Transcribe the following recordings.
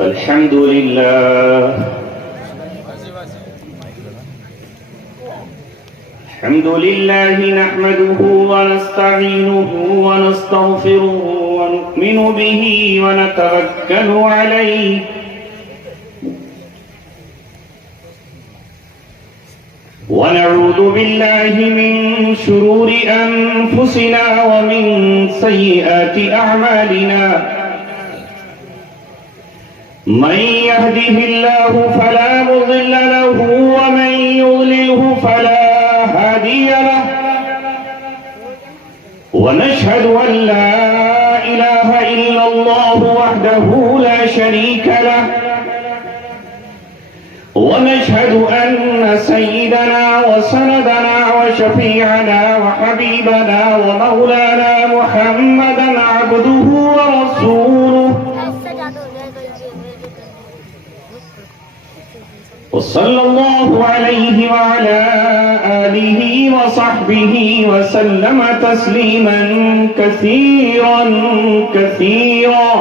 الحمد لله الحمد لله نحمده ونستعينه ونستغفره ونؤمن به ونتوكل عليه ونعوذ بالله من شرور أنفسنا ومن سيئات أعمالنا من يهده الله فلا مضل له ومن يضلله فلا هادي له ونشهد أن لا إله إلا الله وحده لا شريك له ونشهد أن سيدنا وسندنا وشفيعنا وحبيبنا ومولانا محمدا عبده ورسوله وصلى الله عليه وعلى آله وصحبه وسلم تسليما كثيرا كثيرا.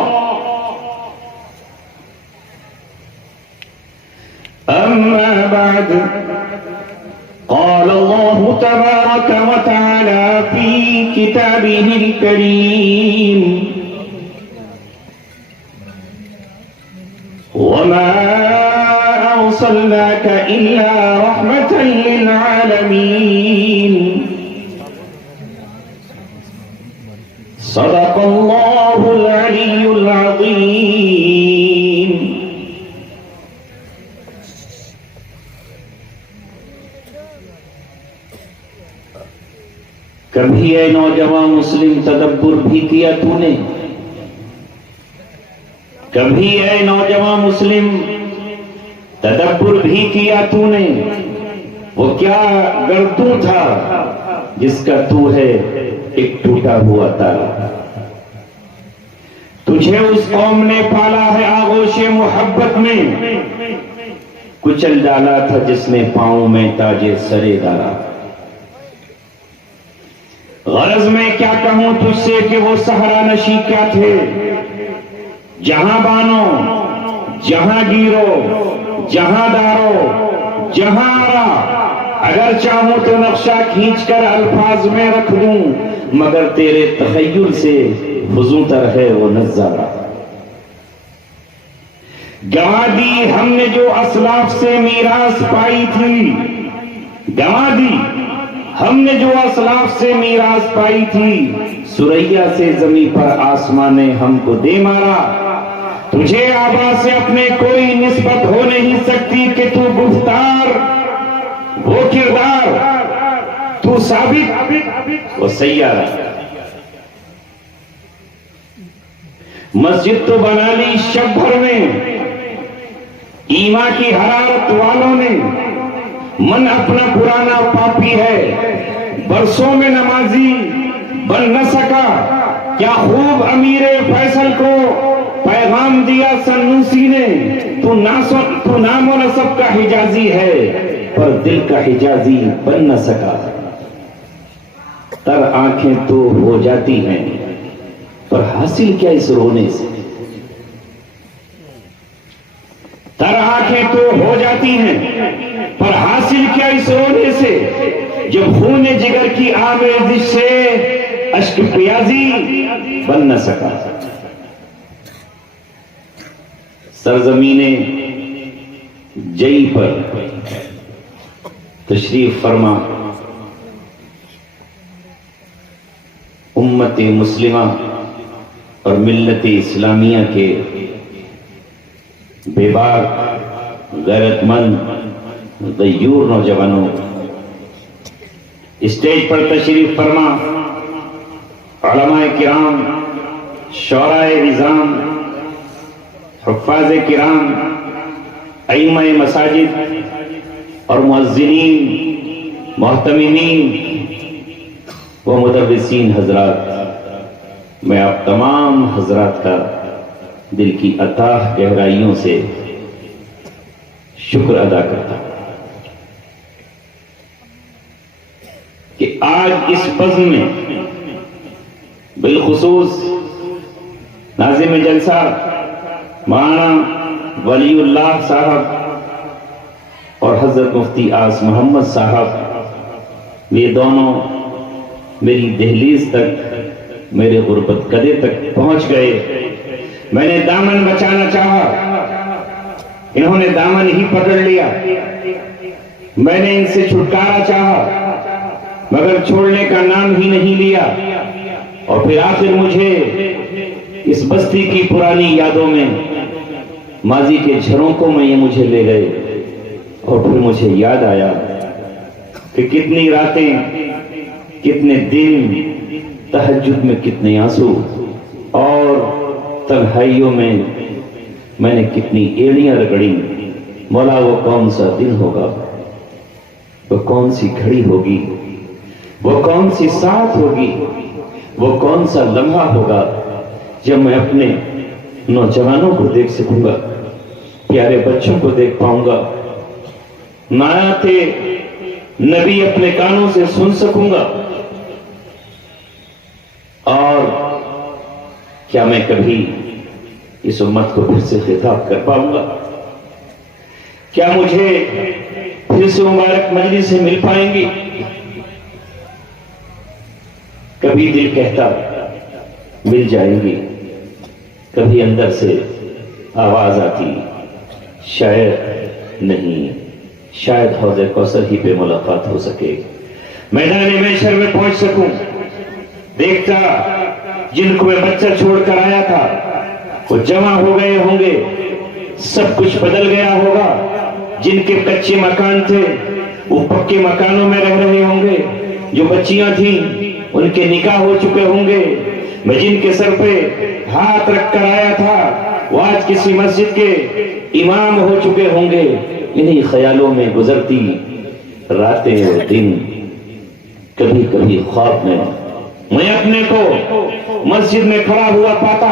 أما بعد قال الله تبارك وتعالى في كتابه الكريم وما أرسلناك إلا رحمة للعالمين. صدق الله العلي العظيم. کبھی اے نوجوان مسلم تدبر بھی کیا تو نے؟ کبھی اے نوجوان مسلم تدبر بھی کیا تو نے؟ وہ کیا گردوں تھا جس کا تو ہے ایک ٹوٹا ہوا تارا. تجھے اس قوم نے پالا ہے آغوش محبت میں، کچل ڈالا تھا جس نے پاؤں میں تاجے سرے ڈالا. غرض میں کیا کہوں تجھ سے کہ وہ صحرا نشی کیا تھے، جہاں بانو جہاں گیرو جہاں دارو جہاں آرا. اگر چاہوں تو نقشہ کھینچ کر الفاظ میں رکھ دوں، مگر تیرے تخیل سے فزوں تر ہے وہ نظارہ. گنوا دی ہم نے جو اسلاف سے میراث پائی تھی، گنوا دی ہم نے جو اسلاف سے میراث پائی تھی. سریا سے زمین پر آسمان نے ہم کو دے مارا. تجھے آبا سے اپنے کوئی نسبت ہو نہیں سکتی کہ تو گفتار وہ کردار، تو ثابت وہ سیارہ. مسجد تو بنا لی شب بھر میں ایمان کی حرارت والوں نے. من اپنا پرانا پاپی ہے، برسوں میں نمازی بن نہ سکا. کیا خوب امیر فیصل کو پیغام دیا سنوسی نے، تو نام و نسب کا حجازی ہے پر دل کا حجازی بن نہ سکا. تر آنکھیں تو ہو جاتی ہیں پر حاصل کیا اس رونے سے. تر آنکھیں تو ہو جاتی ہیں پر حاصل کیا اس رونے سے، جب خون جگر کی آمیزش سے اشک پیازی بن نہ سکا. سرزمین جئی پر تشریف فرما امت مسلمہ اور ملت اسلامیہ کے بے باک غیرت مند غیور نوجوانوں، اسٹیج پر تشریف فرما علماء کرام، شعراء نظام، حفاظ کرام، ائمہ مساجد اور مؤذنین، محتممین و مدرسین حضرات، میں آپ تمام حضرات کا دل کی اتاہ گہرائیوں سے شکر ادا کرتا ہوں کہ آج اس بزم میں بالخصوص ناظم جلسہ مولانا ولی اللہ صاحب اور حضرت مفتی آس محمد صاحب، یہ دونوں میری دہلیز تک، میرے غربت کدے تک پہنچ گئے۔ میں نے دامن بچانا چاہا، انہوں نے دامن ہی پکڑ لیا۔ میں نے ان سے چھٹکارا چاہا، مگر چھوڑنے کا نام ہی نہیں لیا۔ اور پھر آخر مجھے اس بستی کی پرانی یادوں میں، ماضی کے جھرونکوں میں یہ مجھے لے گئے، اور پھر مجھے یاد آیا کہ کتنی راتیں، کتنے دن، تہجد میں کتنے آنسو، اور تنہائیوں میں میں نے کتنی ایڑیاں رگڑی۔ مولا وہ کون سا دن ہوگا، وہ کون سی گھڑی ہوگی، وہ کون سی ساتھ ہوگی، وہ کون سا لمحہ ہوگا جب میں اپنے نوجوانوں کو دیکھ سکوں گا، پیارے بچوں کو دیکھ پاؤں گا، نعت نبی اپنے کانوں سے سن سکوں گا۔ اور کیا میں کبھی اس امت کو پھر سے خطاب کر پاؤں گا؟ کیا مجھے پھر سے مبارک مجلس سے مل پائیں گی؟ کبھی دل کہتا مل جائیں گی، کبھی اندر سے آواز آتی شاید نہیں، شاید حوض کوثر ہی پہ ملاقات ہو سکے، میدان محشر میں پہنچ سکوں۔ دیکھتا جن کو میں بچہ چھوڑ کر آیا تھا وہ جمع ہو گئے ہوں گے، سب کچھ بدل گیا ہوگا۔ جن کے کچے مکان تھے وہ پکے مکانوں میں رہ رہے ہوں گے، جو بچیاں تھیں ان کے نکاح ہو چکے ہوں گے۔ میں جن کے سر پہ ہاتھ رکھ کر آیا تھا وہ آج کسی مسجد کے امام ہو چکے ہوں گے۔ انہی خیالوں میں گزرتی راتیں اور دن، کبھی کبھی خواب میں اپنے کو مسجد میں کھڑا ہوا پاتا،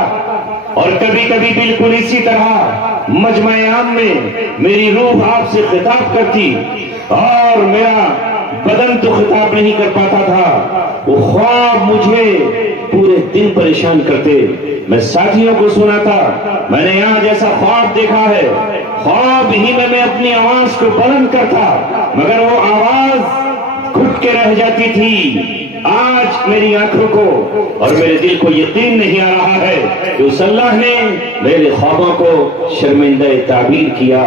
اور کبھی کبھی بالکل اسی طرح مجمع عام میں میری روح آپ سے خطاب کرتی، اور میرا بدن تو خطاب نہیں کر پاتا تھا۔ وہ خواب مجھے پورے دن پریشان کرتے۔ میں ساتھیوں کو سناتا میں نے یہاں جیسا خواب دیکھا ہے، خواب ہی میں اپنی آواز کو بلند کرتا، مگر وہ آواز گھٹ کے رہ جاتی تھی۔ آج میری آنکھوں کو اور میرے دل کو یقین نہیں آ رہا ہے کہ اس اللہ نے میرے خوابوں کو شرمندہ تعبیر کیا،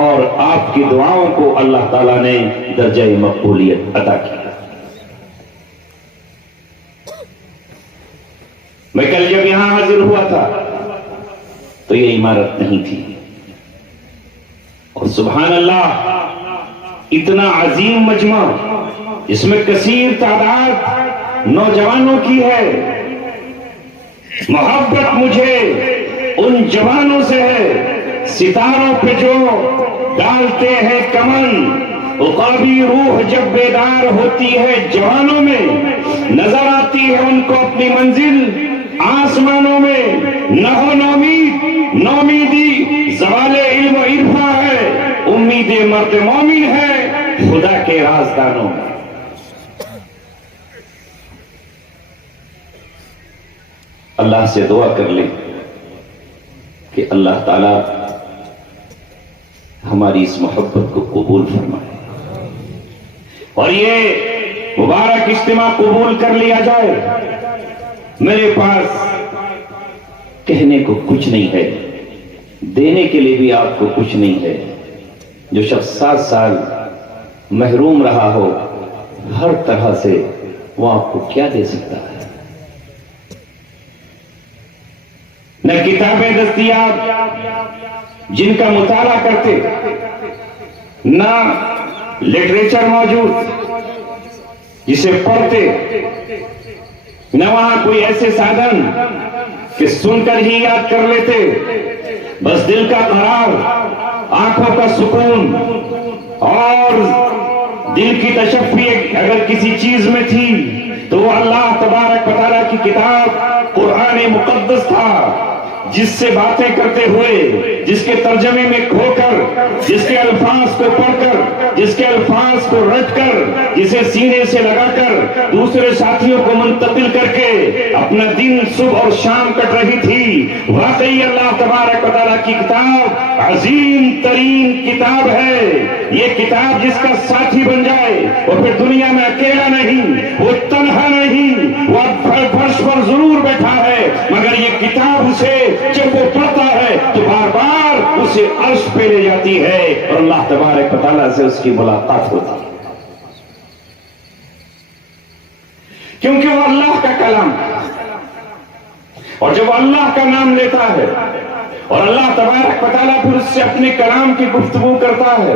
اور آپ کی دعاؤں کو اللہ تعالیٰ نے درجہ مقبولیت عطا کیا۔ میں کل جب یہاں حاضر ہوا تھا تو یہ عمارت نہیں تھی، اور سبحان اللہ اتنا عظیم مجمع، اس میں کثیر تعداد نوجوانوں کی ہے۔ محبت مجھے ان جوانوں سے ہے، ستاروں پہ جو ڈالتے ہیں کمن، عقابی روح جب بیدار ہوتی ہے جوانوں میں، نظر آتی ہے ان کو اپنی منزل آسمانوں میں۔ نہو نومیدی زوال علم و عرفہ ہے، امید مرد مومن ہے خدا کے رازدانوں میں۔ اللہ سے دعا کر لیں کہ اللہ تعالی ہماری اس محبت کو قبول فرمائے، اور یہ مبارک اجتماع قبول کر لیا جائے۔ میرے پاس کہنے کو کچھ نہیں ہے، دینے کے لیے بھی آپ کو کچھ نہیں ہے۔ جو شخص 7 سال محروم رہا ہو ہر طرح سے، وہ آپ کو کیا دے سکتا ہے؟ نہ کتابیں دستیاب جن کا مطالعہ کرتے، نہ لٹریچر موجود جسے پڑھتے، نہ وہاں کوئی ایسے سادھن کہ سن کر ہی یاد کر لیتے۔ بس دل کا قرار، آنکھوں کا سکون اور دل کی تشفی اگر کسی چیز میں تھی تو وہ اللہ تبارک و تعالیٰ کی کتاب قرآن مقدس تھا۔ جس سے باتیں کرتے ہوئے، جس کے ترجمے میں کھو کر، جس کے الفاظ کو پڑھ کر، جس کے الفاظ کو رٹ کر، جسے سینے سے لگا کر دوسرے ساتھیوں کو منتقل کر کے اپنا دن صبح اور شام کٹ رہی تھی. واقعی اللہ تبارک و تعالیٰ کی کتاب عظیم ترین کتاب ہے. یہ کتاب جس کا ساتھی بن جائے وہ پھر دنیا میں اکیلا نہیں، وہ تنہا نہیں، وہ فرش پر ضرور بیٹھا ہے، مگر یہ کتاب اسے جب وہ پڑھتا ہے تو بار بار اسے عرش پہ لے جاتی ہے اور اللہ تبارک و تعالیٰ سے اس کی ملاقات ہوتی ہے، کیونکہ وہ اللہ کا کلام ہے. اور جب وہ اللہ کا نام لیتا ہے اور اللہ تبارک و تعالیٰ پھر اس سے اپنے کلام کی گفتگو کرتا ہے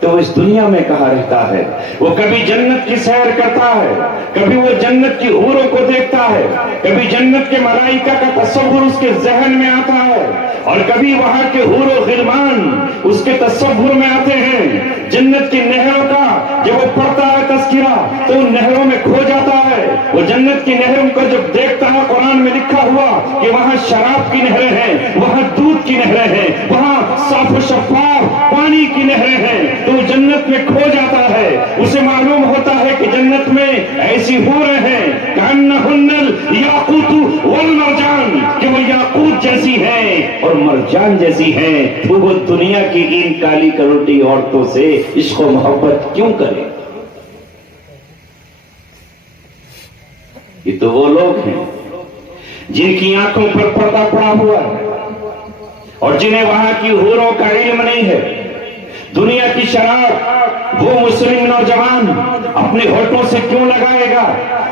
تو وہ اس دنیا میں کہاں رہتا ہے. وہ کبھی جنت کی سیر کرتا ہے، کبھی وہ جنت کی حوروں کو دیکھتا ہے، کبھی جنت کے ملائکہ کا تصور اس کے ذہن میں آتا ہے، اور کبھی وہاں کے حور و غلمان اس کے تصور میں آتے ہیں. جنت کی نہروں کا جب وہ پڑھتا ہے تذکرہ تو ان نہروں میں کھو جاتا ہے. وہ جنت کی نہروں کو جب دیکھتا ہے، قرآن میں لکھا ہوا کہ وہاں شراب کی نہریں ہیں، وہاں دودھ کی نہریں ہیں، وہاں صاف و شفاف پانی کی نہریں ہیں، تو جنت میں کھو جاتا ہے. اسے معلوم ہوتا ہے کہ جنت میں ایسی حوریں ہیں کأنہن الیاقوت والمرجان، کہ وہ یاقوت جیسی ہیں اور مرجان جیسی ہیں. تو وہ دنیا کی ان کالی کروٹی عورتوں سے عشق و محبت کیوں کرے؟ یہ تو وہ لوگ ہیں جن کی آنکھوں پر پردہ پڑا ہوا ہے اور جنہیں وہاں کی حوروں کا علم نہیں ہے. دنیا کی شراب وہ مسلم نوجوان اپنے ہونٹوں سے کیوں لگائے گا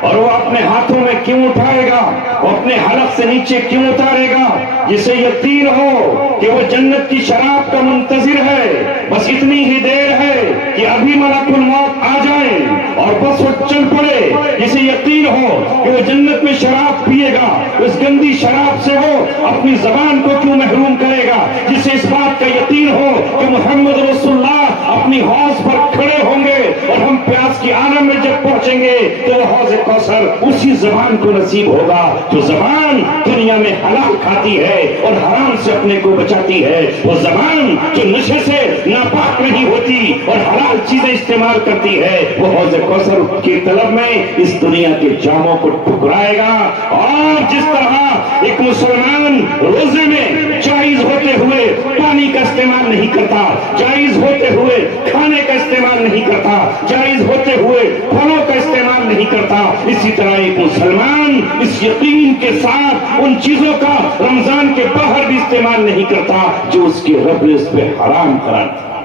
اور وہ اپنے ہاتھوں میں کیوں اٹھائے گا، وہ اپنے حلق سے نیچے کیوں اتارے گا، جسے یقین ہو کہ وہ جنت کی شراب کا منتظر ہے. بس اتنی ہی دیر ہے کہ ابھی ملک الموت آ جائے اور بس وہ چل پڑے. جسے یقین ہو کہ وہ جنت میں شراب پیے گا، اس گندی شراب سے وہ اپنی زبان کو کیوں محروم کرے گا. جسے اس بات کا یقین ہو کہ محمد رسول اللہ اپنی حوض پر کھڑے ہوں گے اور ہم پیاس کی عالم میں جب پہنچیں گے تو وہ حوض کوثر اسی زبان کو نصیب ہوگا جو زبان دنیا میں حلال کھاتی ہے اور حرام سے اپنے کو بچاتی ہے. وہ زبان جو نشے سے ناپاک نہیں ہوتی اور حلال چیزیں استعمال کرتی ہے، وہ حوض کوثر کی طلب میں اس دنیا کے جاموں کو ٹھکرائے گا. اور جس طرح ایک مسلمان روزے میں جائز ہوتے ہوئے پانی کا استعمال نہیں کرتا، جائز ہوتے ہوئے کھانے کا استعمال نہیں کرتا، جائز ہوتے ہوئے پھلوں کا استعمال نہیں کرتا، اسی طرح ایک مسلمان اس یقین کے ساتھ ان چیزوں کا رمضان کے باہر بھی استعمال نہیں کرتا جو اس کے رب نے اس پہ حرام قرار دیا.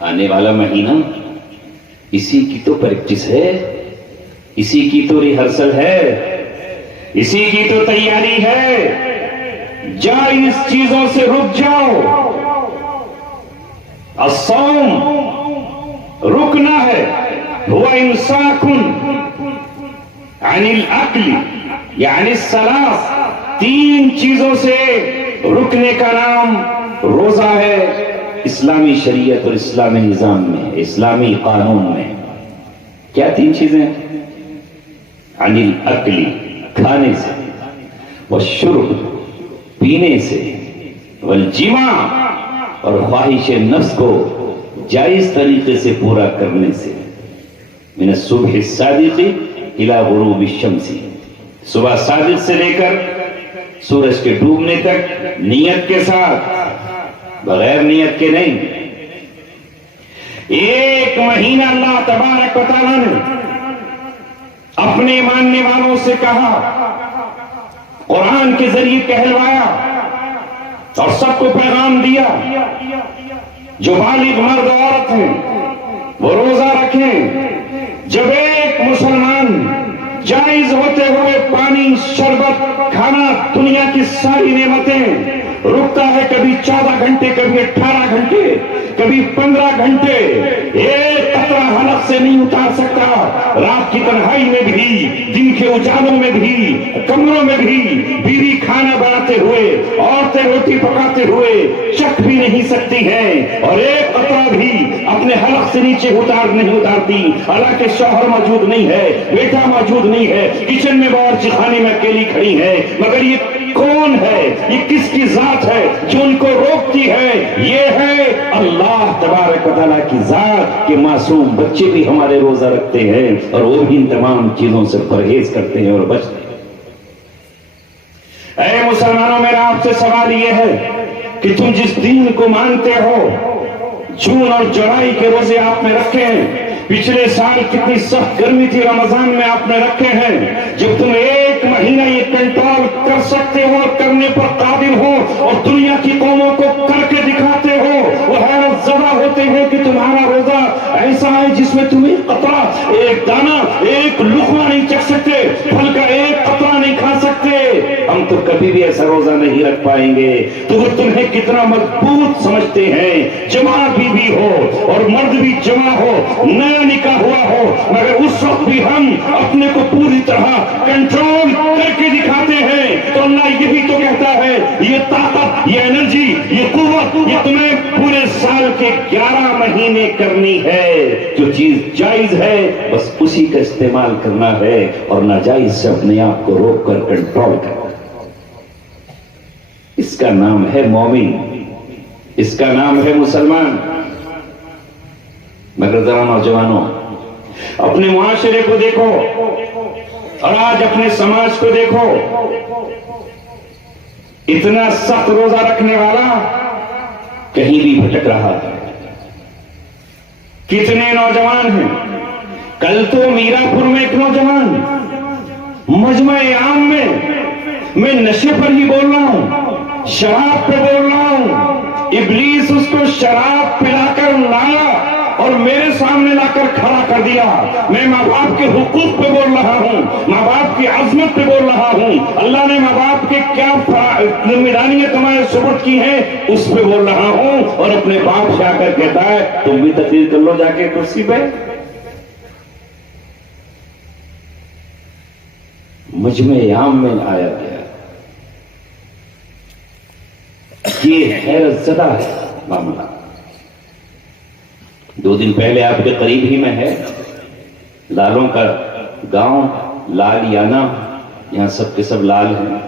آنے والا مہینہ اسی کی تو پریکٹس ہے، اسی کی تو ریہرسل ہے، اسی کی تو تیاری ہے. جائز چیزوں سے رک جاؤ. الصوم رکنا ہے، هو امساک عن الاکل یعنی الثلاث، تین چیزوں سے رکنے کا نام روزہ ہے اسلامی شریعت اور اسلامی نظام میں، اسلامی قانون میں. کیا تین چیزیں؟ عن الاکل کھانے سے، والشرب پینے سے، والجماع اور خواہش نفس کو جائز طریقے سے پورا کرنے سے. من الصبح الصادق الى غروب الشمس، صبح صادق سے لے کر سورج کے ڈوبنے تک نیت کے ساتھ، بغیر نیت کے نہیں. ایک مہینہ اللہ تبارک و تعالیٰ نے اپنے ماننے والوں سے کہا، قرآن کے ذریعے کہلوایا اور سب کو پیغام دیا، جو بالغ مرد عورت ہیں وہ روزہ رکھیں. جب ایک مسلمان جائز ہوتے ہوئے پانی، شربت، کھانا، دنیا کی ساری نعمتیں رکتا ہے، کبھی 14 گھنٹے، کبھی 18 گھنٹے، کبھی 15 گھنٹے، ایک قطرہ حلق سے نہیں اتار سکتا. رات کی تنہائی میں بھی، دن کے اجالوں میں بھی، کمروں میں بھی بیوی کھانا بناتے ہوئے، عورتیں روٹی پکاتے ہوئے چکھ بھی نہیں سکتی ہیں، اور ایک قطرہ بھی اپنے حلق سے نیچے نہیں اتارتی، حالانکہ شوہر موجود نہیں ہے، بیٹا موجود نہیں ہے، کچن میں باورچی خانے میں اکیلی کھڑی ہے، مگر یہ کون ہے، یہ کس کی ذات ہے جو ان کو روکتی ہے؟ یہ ہے اللہ تبارک و تعالیٰ کی ذات کہ معصوم بچے بھی ہمارے روزہ رکھتے ہیں اور وہ بھی ان تمام چیزوں سے پرہیز کرتے ہیں اور بچتے ہیں۔ اے مسلمانوں، میرا آپ سے سوال یہ ہے کہ تم جس دین کو مانتے ہو، جون اور جولائی کے روزے آپ نے رکھے ہیں، پچھلے سال کتنی سخت گرمی تھی، رمضان میں آپ نے رکھے ہیں، جب تم ایک مہینہ یہ کنٹرول کر سکتے ہو اور کرنے پر قادر ہو اور دنیا کی قوموں کو کر کے دکھاتے ہو، وہ حیرت زدہ ہوتے ہیں کہ تمہارا روزہ ایسا ہے جس میں تم ایک قطرہ، ایک دانہ، ایک لقمہ نہیں چکھ سکتے، پھل کا ایک قطرہ نہیں کھا سکتے۔ ہم تو کبھی بھی ایسا روزہ نہیں رکھ پائیں گے۔ تو وہ تمہیں کتنا مضبوط سمجھتے ہیں، جمع بھی ہو اور مرد بھی جمع ہو، نیا نکاح ہوا ہو، مگر اس وقت بھی ہم اپنے کو پوری طرح کنٹرول کر کے دکھاتے ہیں۔ تو اللہ یہی تو کہتا ہے، یہ طاقت، یہ انرجی، یہ قوت، یہ تمہیں پورے سال کے 11 مہینے کرنی ہے۔ جو چیز جائز ہے بس اسی کا استعمال کرنا ہے اور ناجائز سے اپنے آپ کو روک کر کنٹرول کرنا۔ اس کا نام ہے مومن، اس کا نام ہے مسلمان۔ مگر ذرا نوجوانوں، اپنے معاشرے کو دیکھو اور آج اپنے سماج کو دیکھو، اتنا سخت روزہ رکھنے والا کہیں بھی بھٹک رہا ہے۔ کتنے نوجوان ہیں، کل تو میرا پور میں ایک نوجوان مجمع عام میں نشے پر ہی بول رہا ہوں، شراب پہ بول رہا ہوں، ابلیس اس کو شراب پلا کر لایا اور میرے سامنے لا کر کھڑا کر دیا۔ میں ماں باپ کے حقوق پہ بول رہا ہوں، ماں باپ کی عظمت پہ بول رہا ہوں، اللہ نے ماں باپ کے کیا ذمہ داریاں تمہارے سپرد کی ہیں اس پہ بول رہا ہوں، اور اپنے باپ سے آ کر کہتا ہے تم بھی تقریر کر لو جا کے کرسی پہ۔ مجمع عام میں آیا گیا، یہ حیرت زدہ ہے معاملہ۔ 2 دن پہلے آپ کے قریب ہی میں ہے لالوں کا گاؤں لالیانہ، یہاں سب کے سب لال ہیں،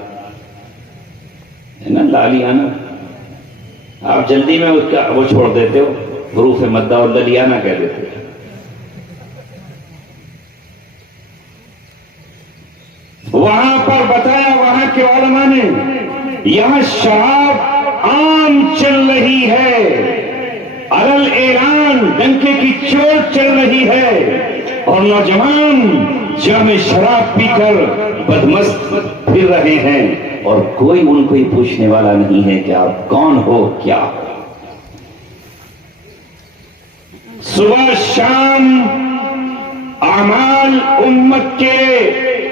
ہے نا لالیانہ؟ آپ جلدی میں اس کا وہ چھوڑ دیتے ہو، حروف مدہ اور للیانہ کہہ دیتے ہو۔ وہاں پر بتایا وہاں کے علماء نے، یہاں شراب عام چل رہی ہے، علل اعلان ڈنکے کی چوٹ چل رہی ہے، اور نوجوان جام شراب پی کر بدمست پھر رہے ہیں، اور کوئی ان کو ہی پوچھنے والا نہیں ہے کہ آپ کون ہو، کیا ہو۔ صبح شام اعمال امت کے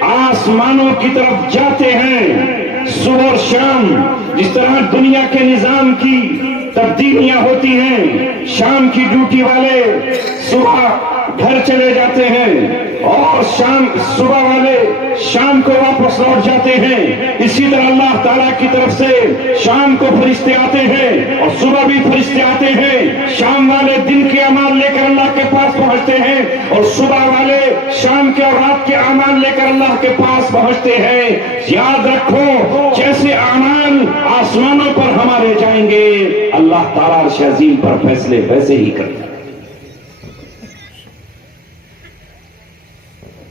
آسمانوں کی طرف جاتے ہیں، صبح اور شام جس طرح دنیا کے نظام کی تبدیلیاں ہوتی ہیں، شام کی ڈیوٹی والے صبح گھر چلے جاتے ہیں اور صبح والے شام کو واپس لوٹ جاتے ہیں، اسی طرح اللہ تعالیٰ کی طرف سے شام کو فرشتے آتے ہیں اور صبح بھی فرشتے آتے ہیں۔ شام والے دن کے اعمال لے کر اللہ کے پاس پہنچتے ہیں اور صبح والے شام کے اور رات کے اعمال لے کر اللہ کے پاس پہنچتے ہیں۔ یاد رکھو، جیسے اعمال آسمانوں پر ہمارے جائیں گے، اللہ تعالیٰ عرش عظیم پر فیصلے ویسے ہی کرتا ہے،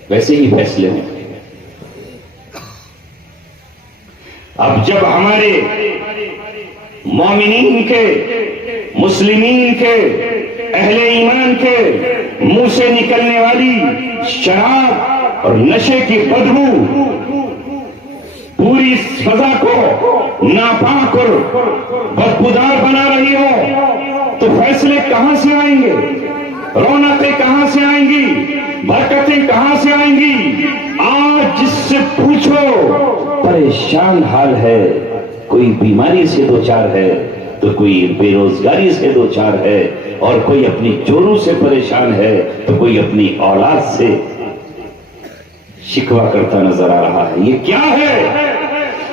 ویسے ہی فیصلے ہیں۔ اب جب ہمارے مومنین کے، مسلمین کے، اہل ایمان کے منہ سے نکلنے والی شراب اور نشے کی بدبو پوری فضا کو ناپاک اور بدبودار بنا رہی ہو، تو فیصلے کہاں سے آئیں گے؟ رونقیں کہاں سے آئیں گی؟ برکتیں کہاں سے آئیں گی؟ آج جس سے پوچھو پریشان حال ہے، کوئی بیماری سے دوچار ہے تو کوئی بے روزگاری سے دوچار ہے، اور کوئی اپنی چوروں سے پریشان ہے تو کوئی اپنی اولاد سے شکوہ کرتا نظر آ رہا ہے۔ یہ کیا ہے؟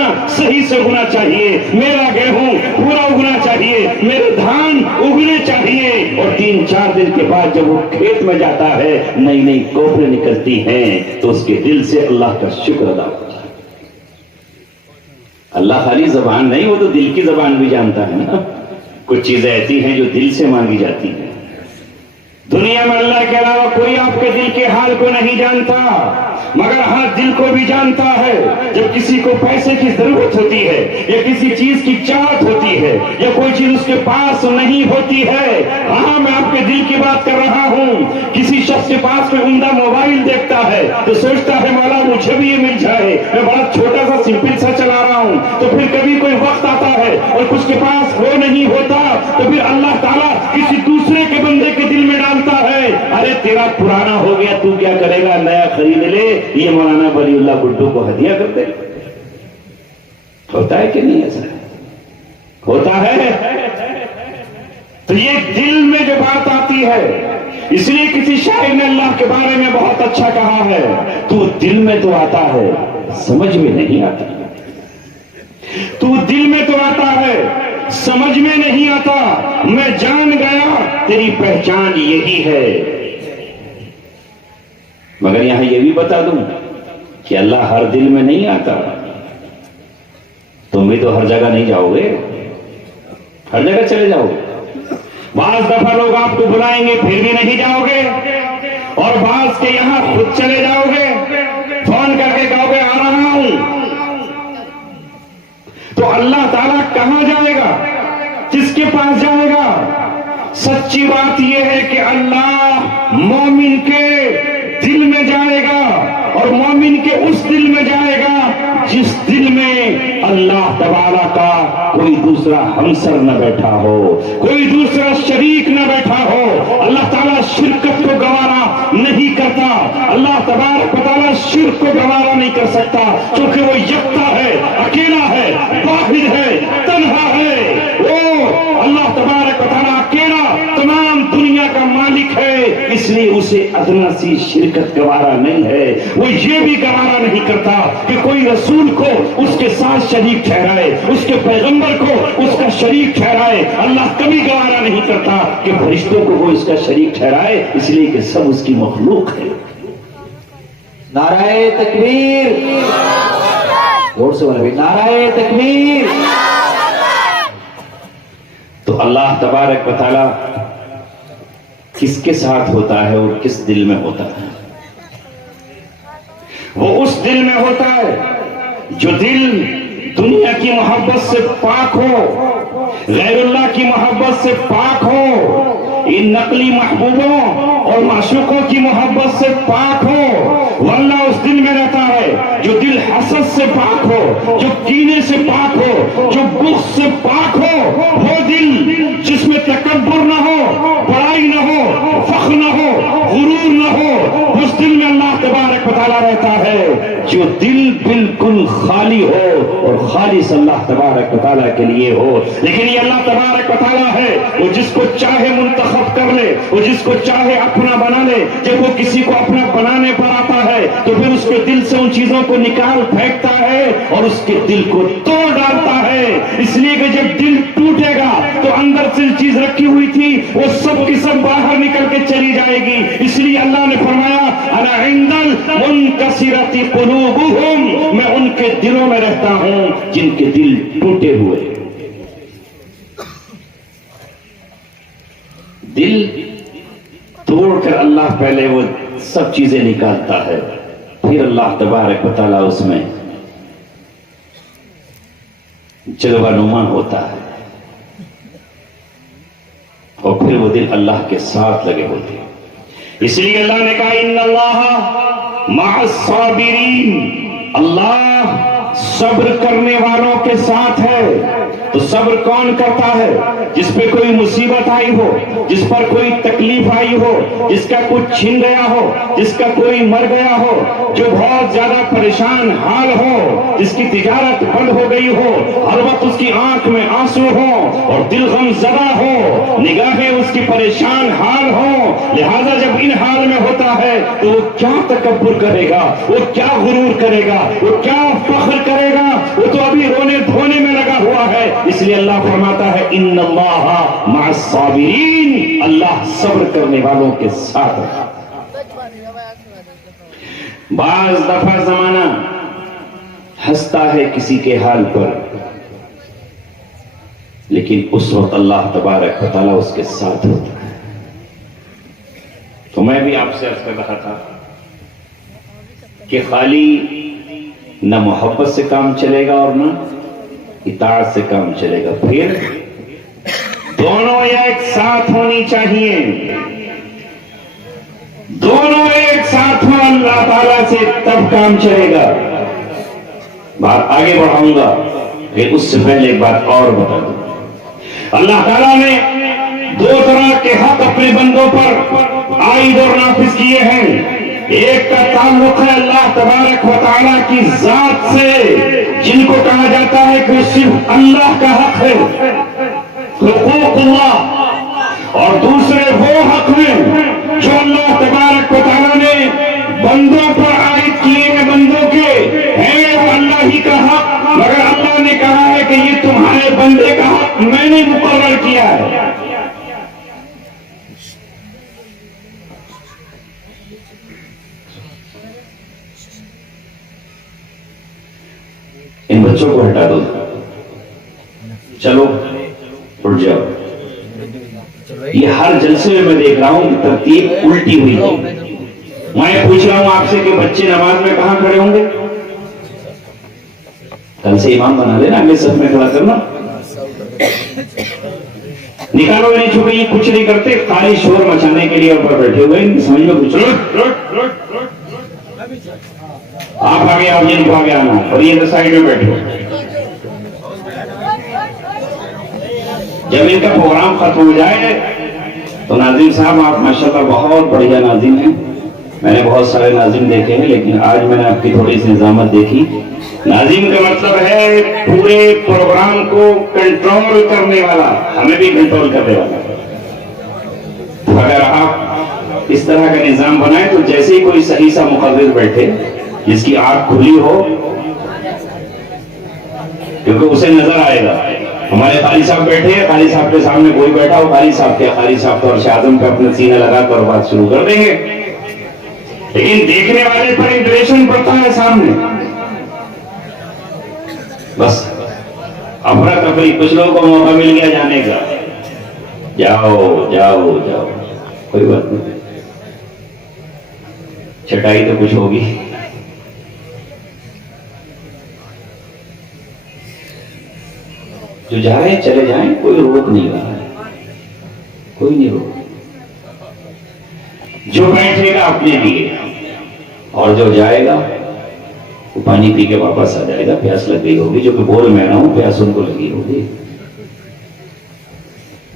دانہ صحیح سے اگنا چاہیے، میرا گیہوں پورا اگنا چاہیے، میرے دھان اگنے چاہیے، اور 3-4 دن کے بعد جب وہ کھیت میں جاتا ہے نئی نئی کوپریں نکلتی ہیں تو اس کے دل سے اللہ کا شکر ادا ہوتا ہے۔ اللہ خالی زبان نہیں، وہ تو دل کی زبان بھی جانتا ہے نا۔ کچھ چیزیں ایسی ہیں جو دل سے مانگی جاتی ہیں۔ دنیا میں اللہ کے علاوہ کوئی آپ کے دل کے حال کو نہیں جانتا، مگر ہاں دل کو بھی جانتا ہے۔ جب کسی کو پیسے کی ضرورت ہوتی ہے یا کسی چیز کی چاہت ہوتی ہے یا کوئی چیز اس کے پاس نہیں ہوتی ہے، ہاں میں آپ کے دل کی بات کر رہا ہوں۔ کسی شخص کے پاس کوئی عمدہ موبائل دیکھتا ہے تو سوچتا ہے مولا مجھے بھی یہ مل جائے، میں بڑا چھوٹا سا سمپل سا چلا رہا ہوں۔ تو پھر کبھی کوئی وقت آتا ہے اور کچھ کے پاس وہ نہیں ہوتا تو پھر اللہ تعالیٰ کسی دوسرے کے بندے کے دل میں ڈالتا ہے، ارے تیرا پرانا ہو گیا تو کیا کرے گا، نیا خرید لے، یہ مولانا ولی اللہ بڈو کو ہدیہ کر دے۔ ہوتا ہے کہ نہیں ایسا؟ ہوتا ہے۔ تو یہ دل میں جو بات آتی ہے، اس لیے کسی شاعر نے اللہ کے بارے میں بہت اچھا کہا ہے، تو دل میں تو آتا ہے سمجھ میں نہیں آتا، تو دل میں تو آتا ہے سمجھ میں نہیں آتا، میں جان گیا تیری پہچان یہی ہے۔ مگر یہاں یہ بھی بتا دوں کہ اللہ ہر دل میں نہیں آتا، تم بھی تو ہر جگہ نہیں جاؤ گے، ہر جگہ چلے جاؤ گے۔ بعض دفعہ لوگ آپ کو بلائیں گے پھر بھی نہیں جاؤ گے، اور بعض کے یہاں خود چلے جاؤ گے، فون کر کے کہو گے آ رہا ہوں۔ تو اللہ تعالیٰ کہاں جائے گا، کس کے پاس جائے گا؟ سچی بات یہ ہے کہ اللہ مومن کے دل میں جائے گا، اور مومن کے اس دل میں جائے گا جس دل میں اللہ تبارک کا کوئی دوسرا ہمسر نہ بیٹھا ہو، کوئی دوسرا شریک نہ بیٹھا ہو۔ اللہ تعالیٰ شرکت کو گوارا نہیں کرتا، اللہ تبارک و تعالیٰ شرک کو گوارا نہیں کر سکتا، کیونکہ وہ یکتا ہے، اکیلا ہے، واحد ہے، تنہا ہے۔ وہ اللہ تبارک و تعالیٰ اکیلا تمام دنیا کا مالک ہے، اس لیے اسے ادنا سی شرکت گوارا نہیں ہے۔ وہ یہ بھی گوارا نہیں کرتا کہ کوئی رسول کو اس کے ساتھ شریک ٹھہرائے، اس کے پیغمبر کو اس کا شریک ٹھہرائے۔ اللہ کبھی گوارا نہیں کرتا کہ فرشتوں کو وہ اس کا شریک ٹھہرائے، اس لیے کہ سب اس کی مخلوق ہے۔ نعرہ تکبیر، زور سے بولے نعرہ تکبیر۔ تو اللہ تبارک و تعالیٰ کس کے ساتھ ہوتا ہے اور کس دل میں ہوتا ہے؟ وہ اس دل میں ہوتا ہے جو دل دنیا کی محبت سے پاک ہو، غیر اللہ کی محبت سے پاک ہو، ان نقلی محبوبوں اور معشوقوں کی محبت سے پاک ہو۔ واللہ اس دل میں رہتا ہے جو دل حسد سے پاک ہو، جو کینے سے پاک ہو، جو بغض سے پاک ہو۔ وہ دل جس میں تکبر نہ ہو، بڑائی نہ ہو، فخر نہ ہو، غرور نہ ہو، اس دل میں اللہ تبارک و تعالیٰ رہتا ہے۔ جو دل بالکل خالی ہو اور خالص اللہ تبارک و تعالیٰ کے لیے ہو۔ لیکن یہ اللہ تبارک و تعالیٰ ہے، وہ جس کو چاہے منتخب کر لے، وہ جس کو چاہے اپنا بنا لے۔ جب وہ کسی کو اپنا بنانے پر آتا ہے تو پھر اس کے دل سے ان چیزوں کو نکال پھینکتا ہے اور اس کے دل کو توڑ ڈالتا ہے۔ اس لیے کہ جب دل ٹوٹے گا تو اندر سے چیز رکھی ہوئی تھی وہ سب کی سب باہر نکل کے چلی جائے گی۔ اس لیے اللہ نے فرمایا انا عند المنکسرۃ قلوبہم، میں ان کے دلوں میں رہتا ہوں جن کے دل ٹوٹے ہوئے۔ دل توڑ کر اللہ پہلے وہ سب چیزیں نکالتا ہے، پھر اللہ تبارک و تعالیٰ اس میں جلوہ نما ہوتا ہے، اور پھر وہ دل اللہ کے ساتھ لگے ہوتے ہیں۔ اس لیے اللہ نے کہا ان اللہ مع الصابرین، اللہ صبر کرنے والوں کے ساتھ ہے۔ تو صبر کون کرتا ہے؟ جس پہ کوئی مصیبت آئی ہو، جس پر کوئی تکلیف آئی ہو، جس کا کچھ چھن گیا ہو، جس کا کوئی مر گیا ہو، جو بہت زیادہ پریشان حال ہو، جس کی تجارت بند ہو گئی ہو، ہر وقت اس کی آنکھ میں آنسو ہو اور دل غم زدہ ہو، نگاہیں اس کی پریشان حال ہو، لہذا جب ان حال میں ہوتا ہے تو وہ کیا تکبر کرے گا، وہ کیا غرور کرے گا، وہ کیا فخر کرے گا؟ وہ تو ابھی رونے دھونے میں لگا ہوا ہے۔ اس لیے اللہ فرماتا ہے ان اللہ مع الصابرین، اللہ صبر کرنے والوں کے ساتھ ہے۔ بعض دفعہ زمانہ ہنستا ہے کسی کے حال پر، لیکن اس وقت اللہ تبارک و تعالیٰ اس کے ساتھ ہوتا ہے۔ تو میں بھی آپ سے عرض کر رہا تھا کہ خالی نہ محبت سے کام چلے گا اور نہ اطاعت سے کام چلے گا، پھر دونوں ایک ساتھ ہونی چاہیے، دونوں ایک ساتھ ہوں اللہ تعالیٰ سے، تب کام چلے گا۔ بات آگے بڑھاؤں گا، پھر اس سے پہلے ایک بات اور بتا دوں۔ اللہ تعالیٰ نے دو طرح کے حق اپنے بندوں پر عائد اور نافذ کیے ہیں۔ ایک کا تعلق ہے اللہ تبارک و تعالیٰ کی ذات سے، جن کو کہا جاتا ہے کہ صرف اللہ کا حق ہے، حقوق اللہ، اور دوسرے وہ حق ہیں جو اللہ تبارک و تعالیٰ نے بندوں پر عائد کیے ہیں، بندوں کے ہیں وہ اللہ ہی کا حق، مگر اللہ نے کہا ہے کہ یہ تمہارے بندے کا حق میں نے مقرر کیا ہے۔ ان بچوں کو ہٹا دو، چلو اٹھ جاؤ۔ یہ ہر جلسے میں دیکھ رہا ہوں کہ ترتیب الٹی ہوئی ہے۔ میں پوچھ رہا ہوں آپ سے کہ بچے نماز میں کہاں کھڑے ہوں گے؟ کل سے امام بنا دینا، اگلے صف میں کھڑا کرنا۔ نکالو نہیں، چھوٹے یہ کچھ نہیں کرتے، خالی شور مچانے کے لیے اوپر بیٹھے ہوئے، سمجھ میں کچھ آپ آگے آپ جن کو آگے آنا، اور یہ سائڈ میں بیٹھو۔ جب ان کا پروگرام ختم ہو جائے تو ناظرین صاحب آپ ماشاءاللہ بہت بڑھیا ناظرین ہیں، میں نے بہت سارے ناظرین دیکھے ہیں، لیکن آج میں نے آپ کی تھوڑی سی نظامت دیکھی۔ ناظرین کا مطلب ہے پورے پروگرام کو کنٹرول کرنے والا، ہمیں بھی کنٹرول کرنے والا۔ اگر آپ اس طرح کا نظام بنائیں تو جیسے ہی کوئی صحیح سا مقرر بیٹھے جس کی آنکھ کھلی ہو، کیونکہ اسے نظر آئے گا ہمارے قاری صاحب بیٹھے ہیں، قاری صاحب کے سامنے کوئی بیٹھا ہو، قاری صاحب کیا، قاری صاحب تو عرش اعظم پہ اپنے سینہ لگا کر بات شروع کر دیں گے، لیکن دیکھنے والے پر امپریشن پڑتا ہے سامنے۔ بس افراتفری، کچھ لوگوں کو موقع مل گیا جانے کا، جاؤ جاؤ جاؤ، کوئی بات نہیں، چٹائی تو کچھ ہوگی۔ جو جا رہے ہیں چلے جائیں، کوئی روک نہیں رہا ہے، کوئی نہیں روک۔ جو بیٹھے گا اپنے لیے اور جو جائے گا وہ پانی پی کے واپس آ جائے گا، پیاس لگ گئی ہوگی، جو کہ بول میں نہ ہوں، پیاس ان کو لگی ہوگی۔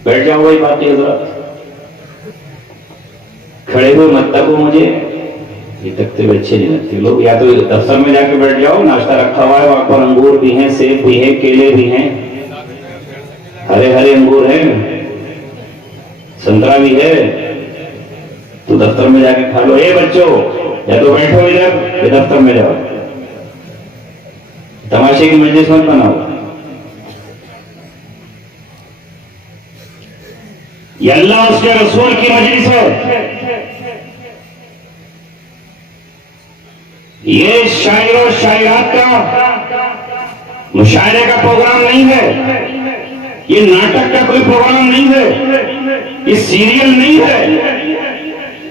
بیٹھ جاؤ، وہی بات ہے حضرات، کھڑے ہوئے مت تکو مجھے، یہ تکتے ہوئے اچھے نہیں لگتے لوگ۔ یا تو دفتر میں جا کے بیٹھ جاؤ، ناشتہ رکھا ہوا ہے وہاں پر، انگور بھی ہیں، سیب بھی ہیں، کیلے بھی ہیں، ہرے ہرے انگور ہیں، سنترا بھی ہے، تو دفتر میں جا کے کھا لو۔ اے بچوں، یا تو بیٹھو ادھر یا دفتر میں جاؤ، تماشے کی مجلس مت بناؤ۔ یہ اللہ اس کے رسول کی مجلس ہے، یہ شاعر و شاعرات کا مشاعرے کا پروگرام نہیں ہے، یہ ناٹک کا کوئی پروگرام نہیں ہے، یہ سیریل نہیں ہے،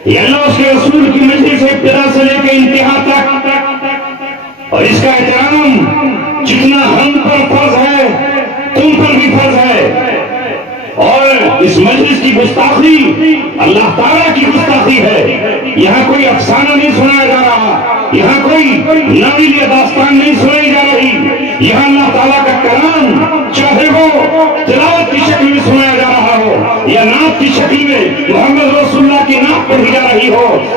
یہ اللہ اس کے رسول کی مجلس ہے، ابتدا سے لے کے انتہا تک، اور اس کا احترام جتنا ہم پر فرض ہے تم پر بھی فرض ہے۔ اور اس مجلس کی گستاخی اللہ تعالیٰ کی گستاخی ہے، یہاں کوئی افسانہ نہیں سنایا جا رہا، یہاں کوئی ناول یا داستان نہیں سنائی جا رہی، یہاں اللہ تعالیٰ کا کلام چاہے وہ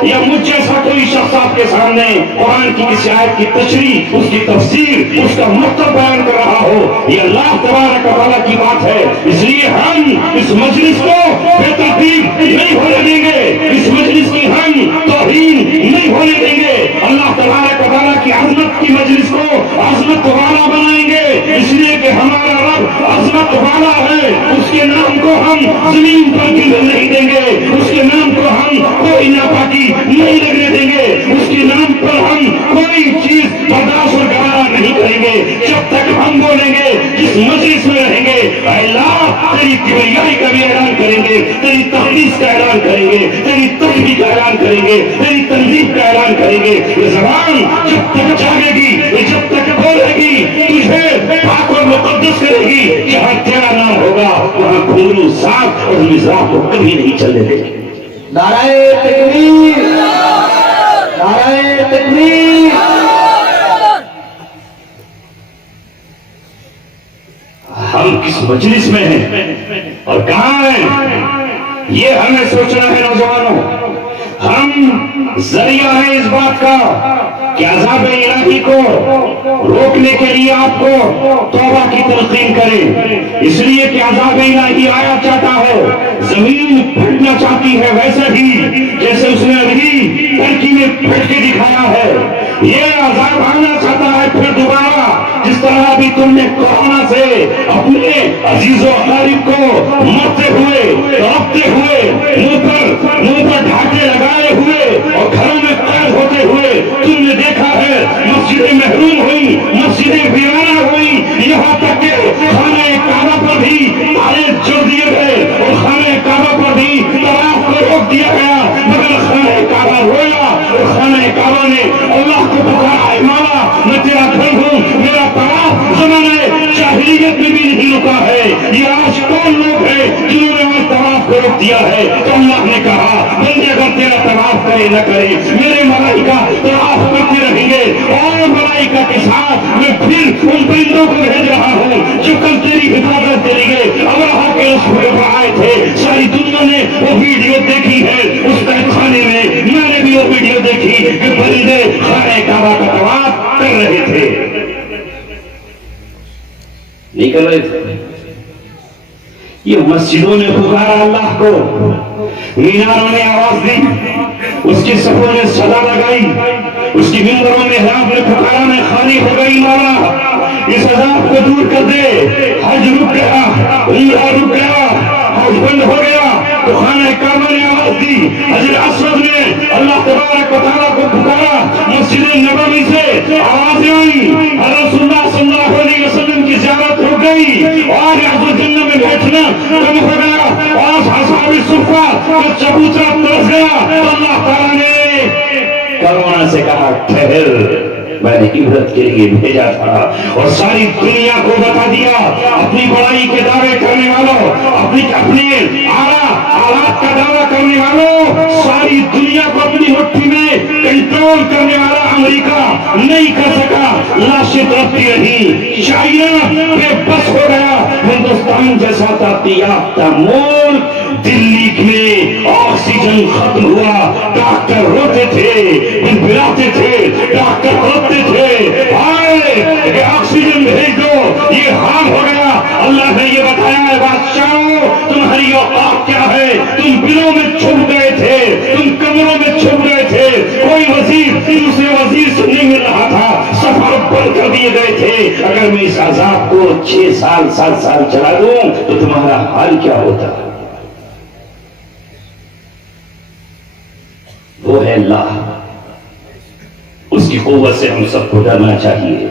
یا مجھ جیسا کوئی شخص آپ کے سامنے قرآن کی کسی آیت کی تشریح، اس کی تفسیر، اس کا مطلب بیان کر رہا ہو، یہ اللہ تبارک و تعالیٰ کی بات ہے۔ اس لیے ہم اس مجلس کو بے ترتیب نہیں ہونے دیں گے، اس مجلس کی ہم توہین نہیں ہونے دیں گے۔ اللہ تبارک و تعالیٰ کی عظمت کی مجلس کو عظمت والا بنائیں گے، اس لیے کہ ہمارا رب عظمت والا ہے۔ اس کے نام کو ہم زمین پر گرنے نہیں دیں گے، اس کے نام کو ہم کوئی ناپاکی نہیں لگنے دیں گے، اس کے نام پر ہم کوئی چیز برداشت اور گوارا نہیں کریں گے۔ جب تک ہم بولیں گے، جس مجلس میں رہیں گے، اے اللہ تیری کبریائی کا بھی اعلان کریں گے، تیری تقدیس کا اعلان کریں گے، تیری تسبیح کا اعلان کریں گے، تیری تنظیم کا اعلان کریں گے۔ یہ زبان جب تک جاگے گی، یہ جب تک بولے گی، تجھے پاک اور مقدس کرے گی۔ جہاں تیرا نام ہوگا وہاں گھنگرو سانپ اور مزاح کو کبھی نہیں چلنے دے گی۔ نعرہ تکبیر، نعرہ تکبیر۔ ہم کس مجلس میں ہیں اور کہاں ہیں، یہ ہمیں سوچنا ہے نوجوانوں۔ ہم ذریعہ ہیں اس بات کا کہ عذاب الہی کو روکنے کے لیے آپ کو توبہ کی تلقین کریں، اس لیے کہ عذاب الہی آیا چاہتا ہے، زمین پھٹنا چاہتی ہے، ویسے ہی جیسے اس نے ابھی ترکی میں پھٹ کے دکھایا ہے، یہ عذاب آنا چاہتا ہے پھر دوبارہ۔ جس طرح ابھی تم نے کورونا سے اپنے عزیز و اقارب کو مرتے ہوئے، تڑپتے ہوئے، منہ پر ڈھاکے لگائے ہوئے اور گھروں میں قید ہوتے ہوئے تم نے دیکھا ہے، مسجدیں محروم ہوئی، مسجدیں ویرانہ ہوئی، یہاں تک کہ خانہ کعبہ پر بھی تالے جوڑ دیے گئے اور خانہ کعبہ پر بھی طواف کو روک دیا گیا، مگر خانہ کعبہ رویا اور خانہ کعبہ نے اللہ کو پکارا، اے مولا میں تیرا گھر ہوں، میرا طواف زمانے جاہلیت میں بھی نہیں رکا ہے۔ یہ آج کون لوگ ہیں جنہوں نے آج طواف کو روک دیا ہے؟ تو اللہ نے کہا بندے اگر تیرا طواف کرے نہ کرے، میرے ملائکہ طواف کرتے رہیں گے، اور ملائکہ کے ساتھ میں پھر ان پرندوں کو بھیج رہا ہوں جو کل تیری حفاظت کریں گے۔ ابراہا کے اس پر آئے تھے، ساری دنیا نے وہ ویڈیو دیکھی ہے، اس قید خانے میں میں نے بھی وہ ویڈیو دیکھی کہ پرندے خانہ کعبہ کا طواف کر رہے تھے، نہیں کر رہے تھے۔ یہ مسجدوں نے پکارا اللہ کو، میناروں نے آواز دی، اس کی صفوں نے صدا لگائی، اس کی ممبروں میں حرام نے پکارا، میں خالی ہو گئی مولا اس عذاب کو دور کر دے۔ حج رک گیا، عمرہ رک گیا، حج بند ہو گیا، تو خانہ کعبہ نے آواز دی، حجر اسود نے اللہ تبارک و تعالیٰ کو پکارا، مسجد نبوی سے آوازیں آئی، رسول اللہ صلی اللہ علیہ وسلم کی زیارت ہو گئی، اور یعز الجنہ میں بیٹھنا کم ہو گیا، اور اصحاب الصفہ کا چبوترا ترس گیا، تو اللہ تعالیٰ نے کرونا سے کہا ٹھہر، میں نے عبرت کے لیے بھیجا تھا، اور ساری دنیا کو بتا دیا، اپنی بڑائی کے دعوے کرنے والوں، اپنے آلات کا دعویٰ کرنے والوں، ساری دنیا کو اپنی مٹھی میں کنٹرول کرنے والا امریکہ نہیں کر سکا، لاشیں تڑپتی رہی، چائنا بے بس ہو گیا، ہندوستان جیسا ترقی یافتہ ملک دلی میں آکسیجن ختم ہوا، ڈاکٹر روتے تھے، بلبلاتے تھے، ڈاکٹر روتے تھے، آئے کہ آکسیجن بھیج دو، یہ حال ہو گیا۔ اللہ نے یہ بتایا ہے بادشاہوں تمہاری اوقات کیا ہے، تم بلوں میں چھپ گئے تھے، تم کمروں میں چھپ گئے تھے، کوئی وزیر دوسرے وزیر سے نہیں مل رہا تھا، سفر بند کر دیے گئے تھے، اگر میں اس عذاب کو 6 سال 7 سال چلا دوں تو تمہارا حال کیا ہوتا؟ وہ ہے اللہ، اس کی قوت سے ہم سب کو ڈرنا چاہیے۔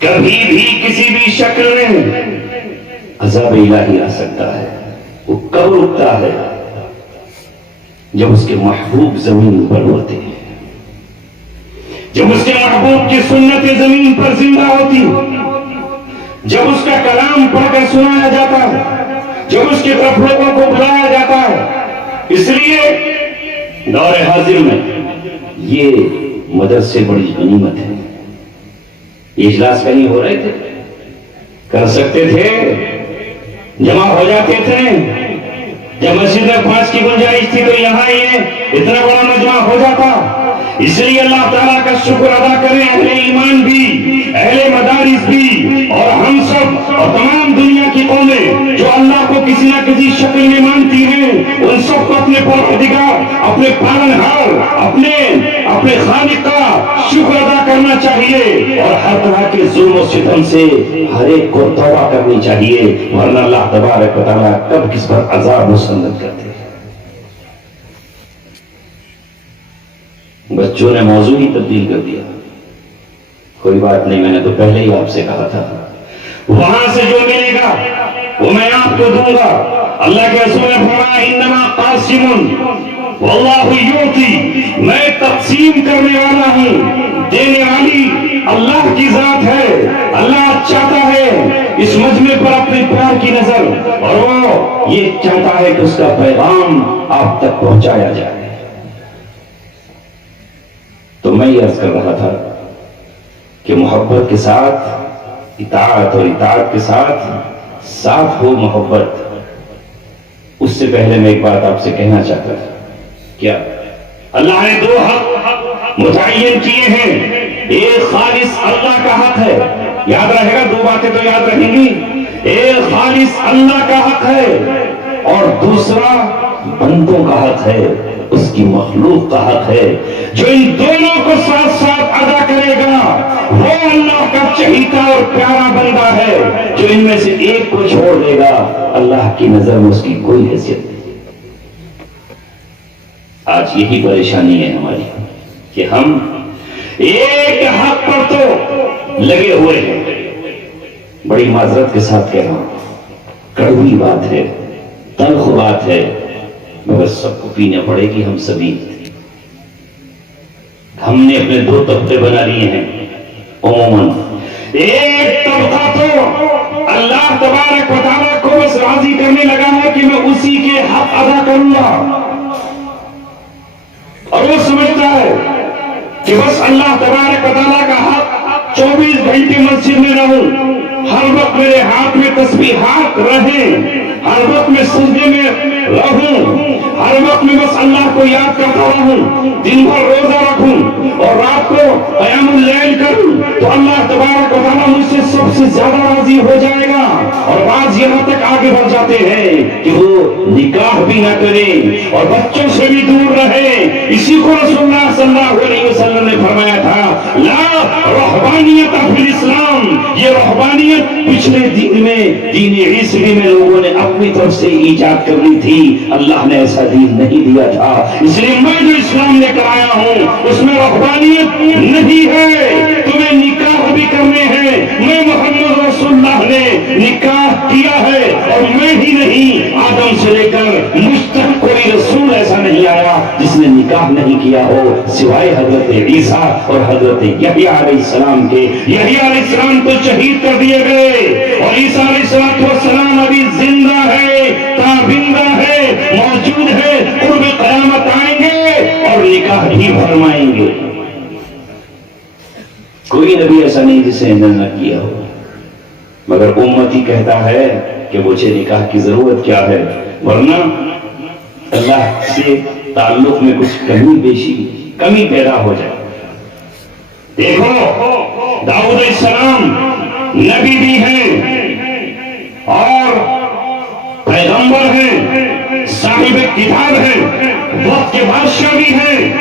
کبھی بھی کسی بھی شکل میں عذاب الہی آ سکتا ہے، وہ کب رکتا ہے؟ جب اس کے محبوب زمین پر ہوتے ہیں، جب اس کے محبوب کی سنت زمین پر زندہ ہوتی، جب اس کا کلام پڑھ کر سنایا جاتا ہے، جب اس کی طرف لوگوں کو بلایا جاتا ہے۔ اس لیے دور حاضر میں یہ مدد سے بڑی غنیمت ہے۔ یہ اجلاس کہیں ہو رہے تھے، کر سکتے تھے، جمع ہو جاتے تھے، جب مسجد میں 5 کی گنجائش تھی تو یہاں یہ اتنا بڑا مجمع ہو جاتا. اس لیے اللہ تعالیٰ کا شکر ادا کریں، اہل ایمان بھی، اہل مدارس بھی، اور ہم سب اور تمام دنیا کی قومیں جو اللہ کو کسی نہ کسی شکل میں مانتی ہیں، ان سب کو اپنے پروردگار، اپنے پالنہار، اپنے خالق کا شکر ادا کرنا چاہیے، اور ہر طرح کے ظلم و ستم سے ہر ایک کو توبہ کرنی چاہیے، ورنہ اللہ تبارک و تعالیٰ کب کس پر عذاب مسلط کرتے ہیں. بچوں نے موضوع ہی تبدیل کر دیا. کوئی بات نہیں، میں نے تو پہلے ہی آپ سے کہا تھا وہاں سے جو ملے گا وہ میں آپ کو دوں گا. اللہ کے رسول نے فرمایا انما قاسم واللہ یعطی، میں تقسیم کرنے والا ہوں، دینے والی اللہ کی ذات ہے. اللہ چاہتا ہے اس مجمع پر اپنے پیار کی نظر، اور وہ یہ چاہتا ہے کہ اس کا پیغام آپ تک پہنچایا جائے. تو میں یہ عرض کر رہا تھا کہ محبت کے ساتھ اطاعت، اور اطاعت کے ساتھ ہو محبت. اس سے پہلے میں ایک بات آپ سے کہنا چاہتا تھا. کیا اللہ نے 2 حق متعین کیے ہیں. ایک خالص اللہ کا حق ہے، یاد رہے گا، 2 باتیں تو یاد رہیں گی. ایک خالص اللہ کا حق ہے، اور دوسرا بندوں کا حق ہے، اس کی مخلوق کا حق ہے. جو ان دونوں کو ساتھ ساتھ ادا کرے گا وہ اللہ کا چہیتا اور پیارا بندہ ہے. جو ان میں سے ایک کو چھوڑ دے گا اللہ کی نظر میں اس کی کوئی حیثیت نہیں. آج یہی پریشانی ہے ہماری کہ ہم ایک حق پر تو لگے ہوئے ہیں. بڑی معذرت کے ساتھ کہہ رہا ہوں، کڑوی بات ہے، تلخ بات ہے، مگر سب کو پینے پڑے گی. ہم سبھی، ہم نے اپنے 2 طبقے بنا لیے ہیں. عموماً ایک طبقہ تو اللہ تبارک و تعالیٰ کو بس راضی کرنے لگا ہے کہ میں اسی کے حق ادا کروں گا، اور وہ سمجھتا ہے کہ بس اللہ تبارک و تعالیٰ کا حق 24 گھنٹے مسجد میں رہوں، ہر وقت میرے ہاتھ میں تسبیحات رہیں، ہر وقت میں سجدے میں رہوں، ہر وقت میں بس اللہ کو یاد کرتا رہوں، دن بھر روزہ رکھوں اور رات کو قیام اللیل کروں، تو اللہ تبارک و تعالیٰ مجھ سے سب سے زیادہ راضی ہو جائے گا. اور بعض یہاں تک آگے بڑھ جاتے ہیں کہ وہ نکاح بھی نہ کریں اور بچوں سے بھی دور رہے. اسی کو رسول اللہ صلی اللہ علیہ وسلم نے فرمایا تھا لا رہبانیت فی الاسلام. یہ رہبانیت پچھلے دین میں، دین عیسوی میں لوگوں نے اپنی طرف سے ایجاد کر لی تھی. اللہ نے ایسا دین نہیں دیا تھا. اس لیے میں جو اسلام لے کر آیا ہوں اس میں رہبانیت نہیں ہے. تمہیں نکاح بھی کرنے ہیں. میں محمد رسول اللہ نے نکاح کیا ہے، اور میں ہی نہیں، آدم سے لے کر مجھ تک کوئی رسول ایسا نہیں آیا جس نے نکاح نہیں کیا ہو سوائے حضرت عیسیٰ اور حضرت یحییٰ علیہ السلام کے. یحییٰ علیہ السلام تو شہید کر دیے گئے، اور عیسیٰ علیہ السلام ابھی زندہ ہے، تابندہ ہے، موجود ہے، قرب قیامت آئیں گے اور نکاح بھی فرمائیں گے. کوئی نبی ایسا نہیں جسے نہ کیا ہو، مگر امتی کہتا ہے کہ مجھے نکاح کی ضرورت کیا ہے، ورنہ اللہ سے تعلق میں کچھ کمی پیدا ہو جائے. دیکھو داؤد علیہ السلام نبی بھی ہیں اور پیغمبر ہیں، صاحب کتاب ہیں، وقت کے بادشاہ بھی ہیں،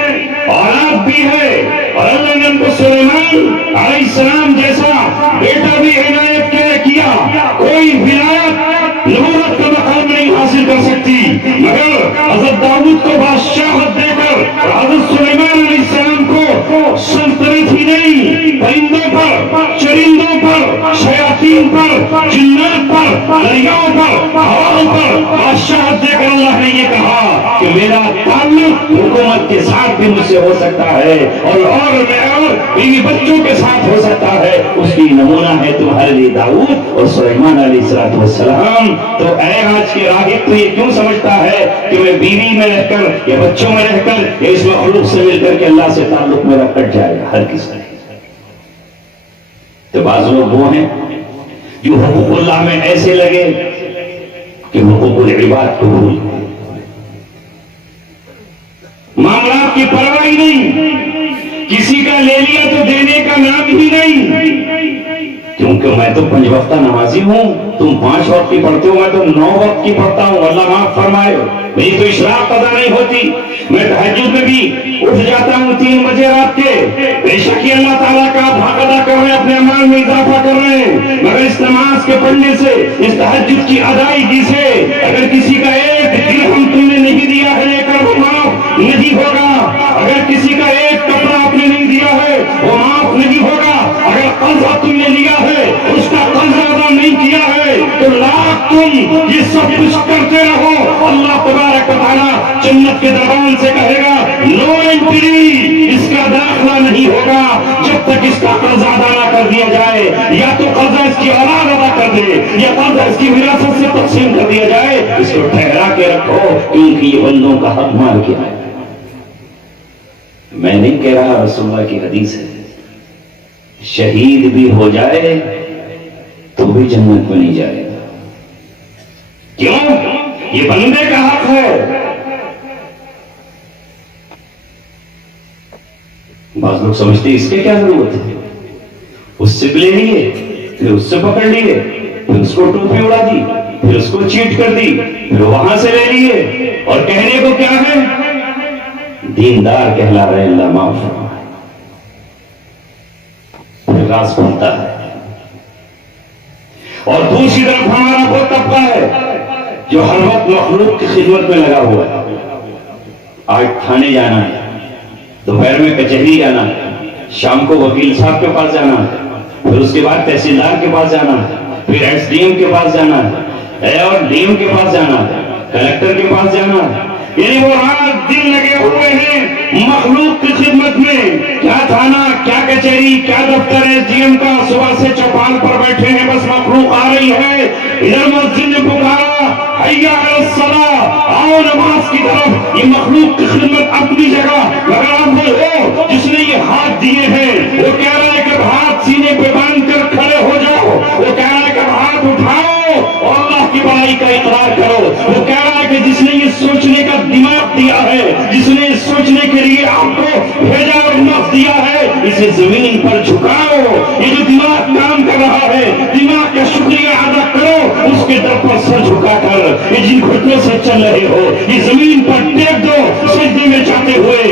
اولاد بھی ہے، اور اللہ نے ان کو سلیمان علیہ السلام جیسا بیٹا بھی عنایت کیا. کوئی ولایت نبوت کا مقام نہیں حاصل کر سکتی، مگر حضرت داؤد کو بادشاہت دے کر حضرت سلیمان علیہ السلام کو سلطنت ہی نہیں، پرندوں پر، چرندوں پر، شیاطین پر، جنات پر، دریاؤں پر، ہواؤں پر بادشاہت دے کر اللہ نے یہ کہا کہ میرا تعلق حکومت کے ساتھ بھی مجھ سے ہو سکتا ہے، اور بیوی بچوں کے ساتھ ہو سکتا ہے. اس کی نمونہ ہے تمہارے لیے داؤد اور سلیمان علیہ السلام. تو اے آج کے راہب، تو یہ کیوں سمجھتا ہے کہ میں بیوی میں رہ کر یا بچوں میں رہ کر یا اس مخلوق سے مل کر کے اللہ سے تعلق میرا کٹ جائے گا؟ ہر کس کا. تو بعض لوگ وہ ہیں جو حقوق اللہ میں ایسے لگے کہ حقوق العباد قبول نام ہی نہیں، کیونکہ میں تو 5 وقتہ نمازی ہوں، تم 5 وقت کی پڑھتے ہو، میں تو 9 وقت کی پڑھتا ہوں، اللہ معاف فرمائے، میری تو اشراق قضا نہیں ہوتی، میں تہجد میں بھی اٹھ جاتا ہوں 3 بجے رات کے، بے شک یہ اللہ تعالیٰ کا آپ حق ادا کر رہے ہیں، اپنے اعمال میں اضافہ کر رہے ہیں، مگر اس نماز کے پڑھنے سے، اس تہجد کی ادائیگی سے اگر کسی کا 1 درہم تم نے نہیں دیا ہے لے کر وہ معاف نہیں ہوگا، اگر کسی کا 1 کپڑا آپ نے نہیں دیا ہے وہ معاف نہیں ہوگا، اگر قرضہ تم نے لیا ہے اس کا قرضہ ادا نہیں کیا ہے تو لاکھ تم یہ سب کچھ کرتے رہو، اللہ تبارک و تعالیٰ جنت کے دربان سے کہے گا نو انٹری، اس کا داخلہ نہیں ہوگا جب تک اس کا قرضہ ادا نہ کر دیا جائے، یا تو قرضہ اس کی اولاد ادا کر دے یا قرضہ اس کی وراثت سے تقسیم کر دیا جائے، اس کو ٹھہرا کے رکھو کیونکہ یہ بندوں کا حق مار کیا ہے۔ میں نہیں کہہ رہا، رسول اللہ کی حدیث ہے، شہید بھی ہو جائے تو بھی جنت میں نہیں جائے گا، کیوں؟ یہ بندے کا حق ہے۔ بعض لوگ سمجھتے ہیں اس کے کیا ضرورت ہے، اس سے لے لیے، پھر اس سے پکڑ لیے، پھر اس کو ٹوپی اڑا دی، پھر اس کو چیٹ کر دی، پھر وہاں سے لے لیے، اور کہنے کو کیا ہے دیندار کہلا رہے، اللہ معاف فرمائے، پھر راز بنتا ہے۔ اور دوسری طرف ہمارا وہ طبقہ ہے جو ہر وقت مخلوق کی خدمت میں لگا ہوا ہے، آج تھانے جانا ہے، دوپہر میں کچہری جانا ہے، شام کو وکیل صاحب کے پاس جانا ہے، پھر اس کے بعد تحصیلدار کے پاس جانا ہے، پھر ایس ڈی ایم کے پاس جانا ہے، اور ڈی ایم کے پاس جانا ہے، کلکٹر کے پاس جانا ہے، یعنی وہ رات دن لگے ہوئے ہیں مخلوق کی خدمت میں، کیا تھانہ، کیا کچہری، کیا دفتر ایس ڈی ایم کا، صبح سے چوپال پر بیٹھے ہیں، بس مخلوق آ رہی ہے، ادھر مسجد نے پکارا حی علی الصلاۃ، آؤ نماز کی طرف، یہ مخلوق کی خدمت اپنی جگہ، مگر اب وہ جس نے یہ ہاتھ دیے ہیں وہ کہہ رہا ہے کہ ہاتھ سینے پہ باندھ کر کھڑے ہو جاؤ، وہ کہہ رہا ہے کہ ہاتھ اٹھاؤ اور اللہ کی بڑائی کا اقرار کرو، وہ کہہ رہا ہے کہ جس نے یہ سوچنے کا دماغ دیا ہے، جس نے سوچنے کے لیے آپ کو بھیجا اور نفس دیا ہے، اسے زمین پر جھکاؤ، یہ جو دماغ کام کر رہا ہے دماغ کا شکریہ ادا کرو، اس کے در پر سر جھکا کر یہ جن گھٹنوں سے چل رہے ہو یہ زمین پر ٹیک دو سجدے میں جاتے ہوئے،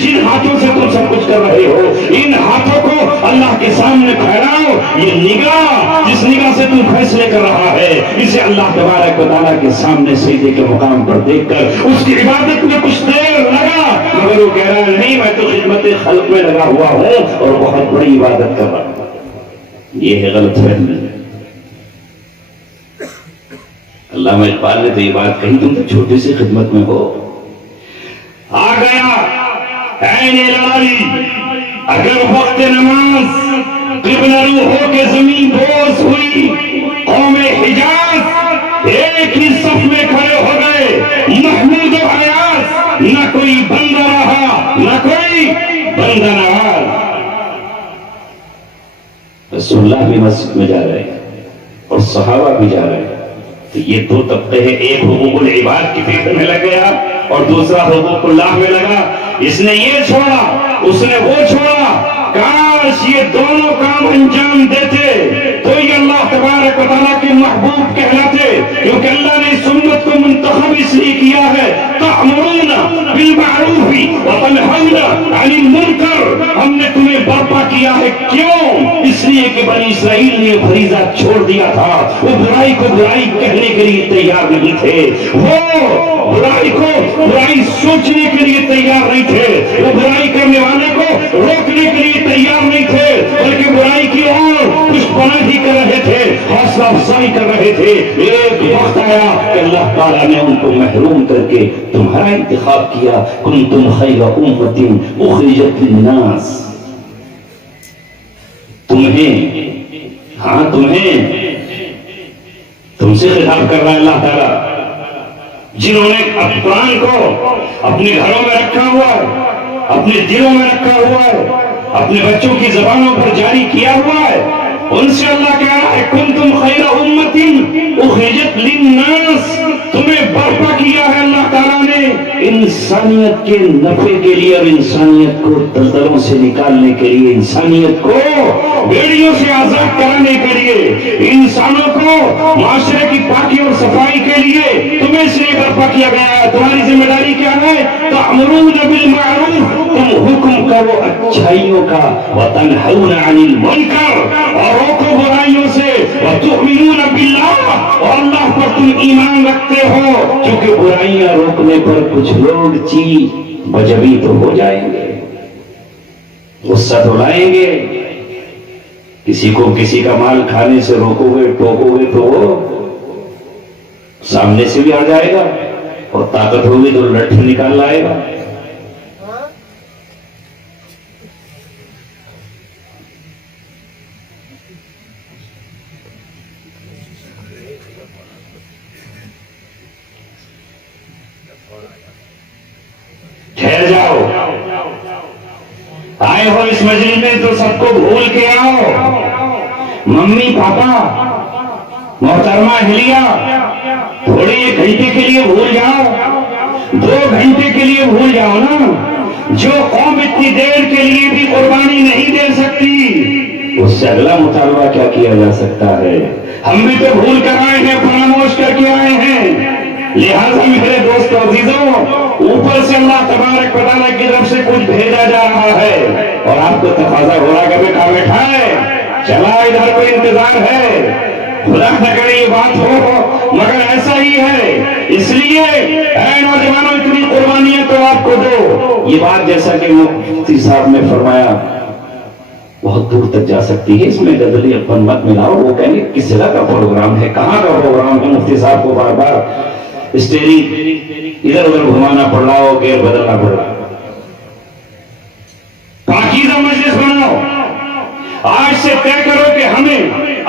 جن ہاتھوں سے تم سب کچھ کر رہے ہو ان ہاتھوں کو اللہ کے سامنے پھیلاؤ، یہ نگاہ جس نگاہ سے تم فیصلے کر رہا ہے اسے اللہ تبارک و تعالیٰ کے سامنے سجدے کے مقام پر دیکھ کر اس کی عبادت میں کچھ دیر لگا، مگر وہ کہہ رہا ہے نہیں میں تو خدمت خلق میں لگا ہوا ہوں اور بہت بڑی عبادت کر رہا ہوں۔ یہ ہے غلط فہمی۔ علامہ اقبال نے تو یہ بات کہی تم تو چھوٹی سی خدمت میں ہو، آ گیا عین الہی اگر وقت نماز، قبلہ رو ہو کے زمین بوس ہوئی، قوم حجاز ایک ہی صف میں کھڑے ہو گئے، محمود و ایاز، نہ کوئی بندہ رہا نہ کوئی بندہ نواز۔ رسول اللہ بھی مسجد میں جا رہے ہیں اور صحابہ بھی جا رہے ہیں، تو یہ 2 طبقے ہیں، ایک حقوق العباد کی فکر میں لگ گیا اور دوسرا حقوق اللہ میں لگا، اس نے یہ چھوڑا اس نے وہ چھوڑا، کاش یہ دونوں کام انجام دیتے تو یہ اللہ تبارک و تعالیٰ کے محبوب کہلاتے، کیونکہ اللہ نے سنت کو منتخب اس لیے کیا ہے تأمرون بالمعروف وتنہون عن المنکر، ہم نے تمہیں برپا کیا ہے، کیوں؟ اس لیے کہ بنی اسرائیل نے فریضہ چھوڑ دیا تھا، وہ برائی کو برائی کہنے کے لیے تیار نہیں تھے، وہ برائی کو برائی سوچنے کے لیے تیار نہیں تھے، وہ برائی کرنے والے کو روکنے کے لیے تیار نہیں تھے، بلکہ برائی کی اور کچھ پناہی کر رہے تھے، حوصلہ افزائی کر رہے تھے۔ ایک وقت آیا کہ اللہ تعالیٰ نے ان کو محروم کر کے تمہارا انتخاب کیا، کنتم خیر امۃ اخرجت للناس، تمہیں تم سے خطاب کر رہا ہے اللہ تعالیٰ، جنہوں نے قرآن کو اپنے گھروں میں رکھا ہوا ہے، اپنے دلوں میں رکھا ہوا ہے، اپنے بچوں کی زبانوں پر جاری کیا ہوا ہے، ان سے اللہ کہہ رہا ہے کنتم خیر امۃ اخرجت للناس، تمہیں برپا کیا ہے اللہ تعالیٰ نے انسانیت کے نفع کے لیے اور انسانیت کو دلدلوں سے نکالنے کے لیے، انسانیت کو بیڑیوں سے آزاد کرانے کے لیے، انسانوں کو معاشرے کی پاکی اور صفائی کے لیے تمہیں اس لیے برپا کیا گیا ہے۔ تمہاری ذمہ داری کیا ہے؟ تأمرون بالمعروف، تم حکم کرو اچھائیوں کا، وتنہون عن المنکر، اور روکو برائیوں سے، وتؤمنون باللہ، اور اللہ پر تم ایمان رکھتے ہو، کیونکہ برائیاں روکنے پر کچھ لوگ بجبی تو ہو جائیں گے، غصہ تو لائیں گے، کسی کو کسی کا مال کھانے سے روکو گے ٹوکو گے تو وہ سامنے سے بھی آ جائے گا، اور طاقت ہوگی تو لٹھ نکال لائے گا۔ ٹھہر جاؤ، آئے ہو اس مجلس میں تو سب کو بھول کے آؤ، ممی پاپا محترمہ اہلیہ تھوڑے ایک گھنٹے کے لیے بھول جاؤ، 2 گھنٹے کے لیے بھول جاؤ نا۔ جو قوم اتنی دیر کے لیے بھی قربانی نہیں دے سکتی، اس سے اگلا مطالبہ کیا کیا جا سکتا ہے؟ ہم بھی تو بھول کر آئے ہیں، فراموش کر کے آئے ہیں۔ لہذا میرے دوست عزیزوں، اوپر سے اللہ تبارک و تعالیٰ کی طرف سے کچھ بھیجا جا رہا ہے، اور آپ کو تقاضا ہو رہا ہے کہ بیٹا بیٹھا ہے، چلا ادھر کوئی انتظار ہے، خدا نہ کرے یہ بات ہو، مگر ایسا ہی ہے۔ اس لیے اے نوجوانوں، اتنی قربانیاں تو آپ کو دو۔ یہ بات جیسا کہ مفتی صاحب نے فرمایا بہت دور تک جا سکتی ہے، اس میں گدلی اپن مت ملاؤ۔ وہ کہیں گے کس جگہ کا پروگرام ہے، کہاں کا پروگرام ہے، مفتی صاحب کو بار بار اسٹیرنگ ادھر ادھر گھمانا پڑ رہا ہو، گیئر بدلنا پڑ رہا۔ پاکیزہ مجلس بناؤ، آج سے طے کرو کہ ہمیں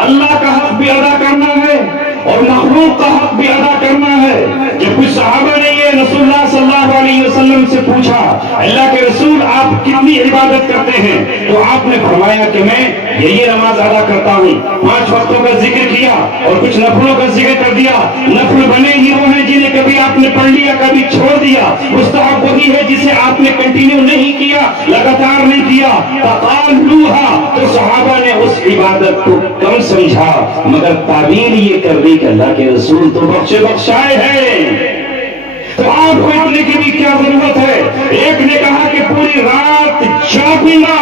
اللہ کا حق بھی ادا کرنا ہے اور مخلوق کا حق بھی ادا کرنا ہے۔ جب کچھ صحابہ نے یہ رسول اللہ صلی اللہ علیہ وسلم سے پوچھا، اللہ کے رسول آپ کتنی عبادت کرتے ہیں؟ تو آپ نے فرمایا کہ میں یہ نماز ادا کرتا ہوں، 5 وقتوں کا ذکر کیا اور کچھ نفلوں کا ذکر کر دیا۔ نفل بنے ہی وہ ہیں جنہیں کبھی آپ نے پڑھ لیا کبھی چھوڑ دیا، مستحب وہی ہے جسے آپ نے کنٹینیو نہیں کیا، لگاتار نہیں کیا۔ فقالوها، تو صحابہ نے اس عبادت کو کم سمجھا، مگر تعبیر یہ کر دی کہ اللہ کے رسول تو بخشے بخشائے ہیں، تو آپ کو اتنے کی بھی کیا ضرورت ہے؟ ایک نے کہا کہ پوری رات جاگوں گا،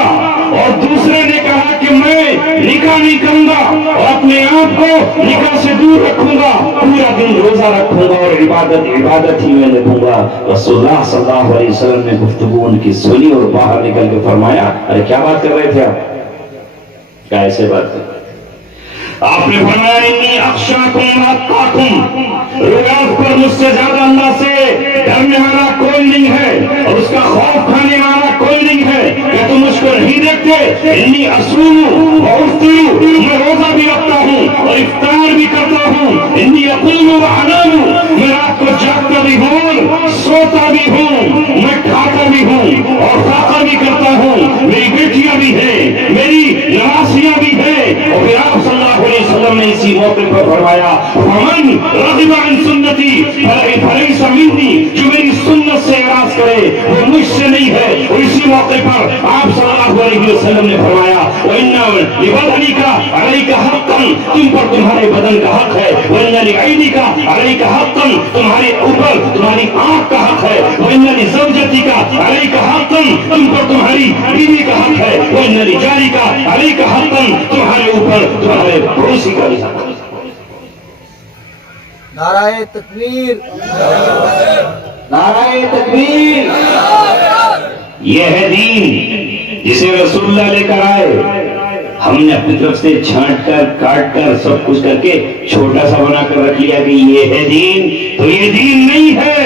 اور دوسرے نے کہا کہ میں نکاح نہیں کروں گا اور اپنے آپ کو نکاح سے دور رکھوں گا، پورا دن روزہ رکھوں گا اور عبادت ہی میں رکھوں گا۔ رسول اللہ صلی اللہ علیہ وسلم نے گفتگو ان کی سنی اور باہر نکل کے فرمایا، ارے کیا بات کر رہے تھے آپ؟ کیا ایسے بات کر؟ آپ نے فرمایا انی اخشاکم واتقاکم، روز پر مجھ سے زیادہ اللہ سے ڈرنے والا کوئی نہیں ہے اور اس کا خوف کھانے والا کوئی نہیں ہے۔ کہ تم مجھ کو نہیں دیکھتے؟ انی اصوم وافطر، میں روزہ بھی رکھتا ہوں اور افطار بھی کرتا ہوں۔ انی اقوم وانام، میں رات کو جاگتا بھی ہوں سوتا بھی ہوں، میں کھاتا بھی ہوں اور فاقہ بھی کرتا ہوں، میری بیٹیاں بھی ہیں، میری نواسیاں بھی ہیں۔ اور پھر آپ صلی اللہ علیہ وسلم نے اسی موقع پر فرمایا، فمن رغب عن سنتی فلیس منی، جو میری سنت سے اعراض کرے وہ مجھ سے نہیں ہے۔ اور اسی موقع پر آپ صلی اللہ علیہ وسلم نے فرمایا، وَإِنَّ لِبَدَنِكَ عَلَيْكَ حَقًّا، تم پر تمہارے بدن کا حق ہے۔ وَإِنَّ لِعَيْنِكَ عَلَيْكَ حَقًّا، تمہارے اوپر تمہاری آنکھ کا حق ہے۔ وَإِنَّ لِزَوْجَتِكَ عَلَيْكَ حَقًّا، تم پر تمہاری بیوی کا حق ہے۔ وَإِنَّ لِجَارِكَ عَلَيْكَ حَقًّا، تمہارے اوپر تمہارے پڑوسی کا بھی حق ہے۔ نعرہ تکبیر، نعرہ تکبیر۔ یہ ہے دین جسے رسول اللہ لے کر آئے، ہم نے اپنی طرف سے چھانٹ کر کاٹ کر سب کچھ کر کے چھوٹا سا بنا کر رکھ لیا کہ یہ ہے دین، تو یہ دین نہیں ہے۔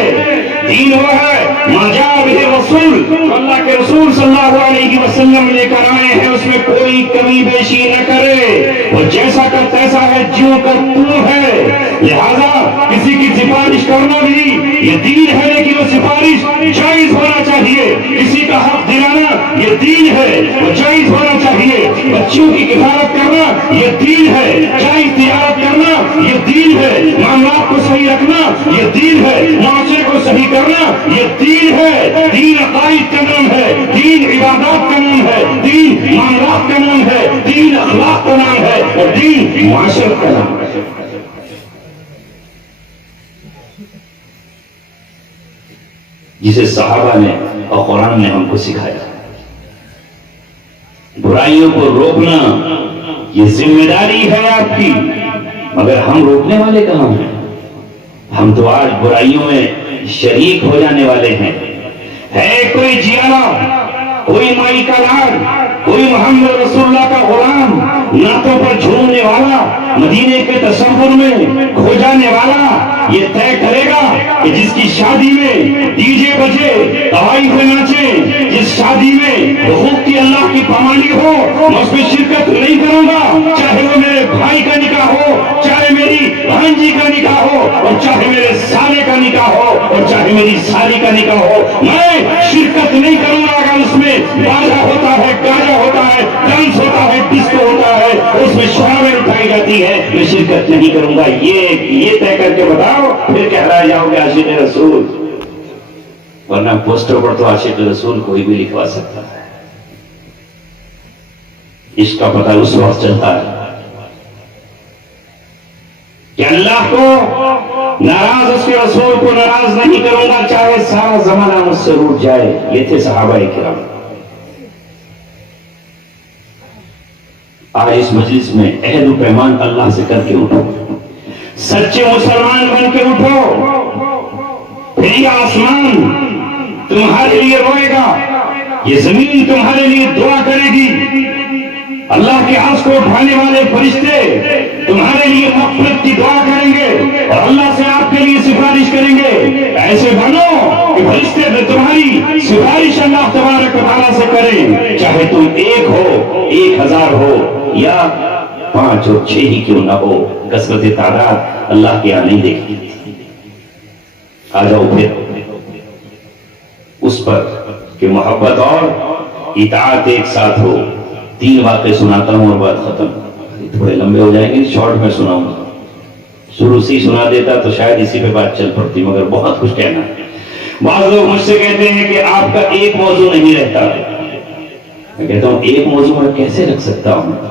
دین وہ ہے ما جاء بہ رسول، اللہ کے رسول صلی اللہ علیہ وسلم لے کر آئے ہیں، اس میں کوئی کمی بیشی نہ کرے، وہ جیسا کا تیسا ہے، جو کا تو ہے۔ لہذا کسی کی سفارش کرنا بھی یہ دین ہے، لیکن وہ سفارش جائز ہونا چاہیے۔ کسی کا حق دلانا یہ دین ہے، وہ جائز ہونا چاہیے۔ بچوں کی کفالت کرنا یہ دین ہے، جائز تجارت کرنا یہ دین ہے، معاملات کو صحیح رکھنا یہ دین ہے، معاشرے کو صحیح کرنا یہ دین ہے۔ دین عقائد کا نام ہے، دین عبادات کا نام ہے، دین معاملات کا نام ہے، دین اخلاق کا نام ہے، اور دین معاشرت کا نام ہے۔ جسے صحابہ نے اور قرآن نے ہم کو سکھایا۔ برائیوں کو روکنا یہ ذمہ داری ہے آپ کی، مگر ہم روکنے والے کہاں ہیں؟ ہم تو آج برائیوں میں شریک ہو جانے والے ہیں۔ ہے کوئی جیانا، کوئی مائی کا لاڈ، کوئی محمد رسول اللہ کا غلام، نعتوں پر جھومنے والا، مدینے کے تصور میں کھو جانے والا، یہ طے کرے گا کہ جس کی شادی میں ڈی جے بجے، طوائف ناچے، جس شادی میں حقوق کی اللہ کی پامالی ہو، میں اس میں شرکت نہیں کروں گا، چاہے وہ میرے بھائی کا نکاح ہو، چاہے میری بھانجی کا نکاح ہو، اور چاہے میرے سالے کا نکاح ہو، اور چاہے میری سالی کا نکاح ہو، میں شرکت نہیں کروں گا۔ اگر اس میں باجا ہوتا ہے، گاجا ہوتا ہے، ڈانس ہوتا ہے، ڈسکو ہوتا ہے، اس میں شرابیں اٹھائی جاتی ہے، میں شرکت نہیں کروں گا۔ یہ طے کر کے بتاؤ، پھر کہلایا جاؤ گے عاشق رسول، ورنہ پوسٹر پر تو عاشق رسول کوئی بھی لکھوا سکتا ہے۔ عشق کا پتہ اس وقت چلتا ہے کہ اللہ کو ناراض، اس کے رسول کو ناراض نہیں کروں گا، چاہے سارا زمانہ مجھ سے روٹ جائے۔ یہ تھے صحابہ کرام۔ آج اس مجلس میں عہد و پیمان اللہ سے کر کے اٹھو، سچے مسلمان بن کے اٹھو، پھر یہ آسمان تمہارے لیے روئے گا، یہ زمین تمہارے لیے دعا کرے گی، اللہ کے عرش کو اٹھانے والے فرشتے تمہارے لیے مغفرت کی دعا کریں گے اور اللہ سے آپ کے لیے سفارش کریں گے۔ ایسے بنو کہ فرشتے تمہاری سفارش اللہ تبارک و تعالیٰ سے کریں، چاہے تم 1 ہو، 1000 ہو، یا 5 اور 6 ہی کیوں نہ ہو، کثرت تعداد اللہ کے یہاں نہیں دیکھی۔ آ جاؤ پھر اس پر کہ محبت اور اطاعت ایک ساتھ ہو۔ 3 واقعے سناتا ہوں اور بات ختم، تھوڑے لمبے ہو جائیں گے، شارٹ میں سناؤں گا۔ شروع سے ہی سنا دیتا تو شاید اسی پہ بات چل پڑتی، مگر بہت کچھ کہنا ہے۔ بعض لوگ مجھ سے کہتے ہیں کہ آپ کا ایک موضوع نہیں رہتا۔ میں کہتا ہوں ایک موضوع میں کیسے رکھ سکتا ہوں؟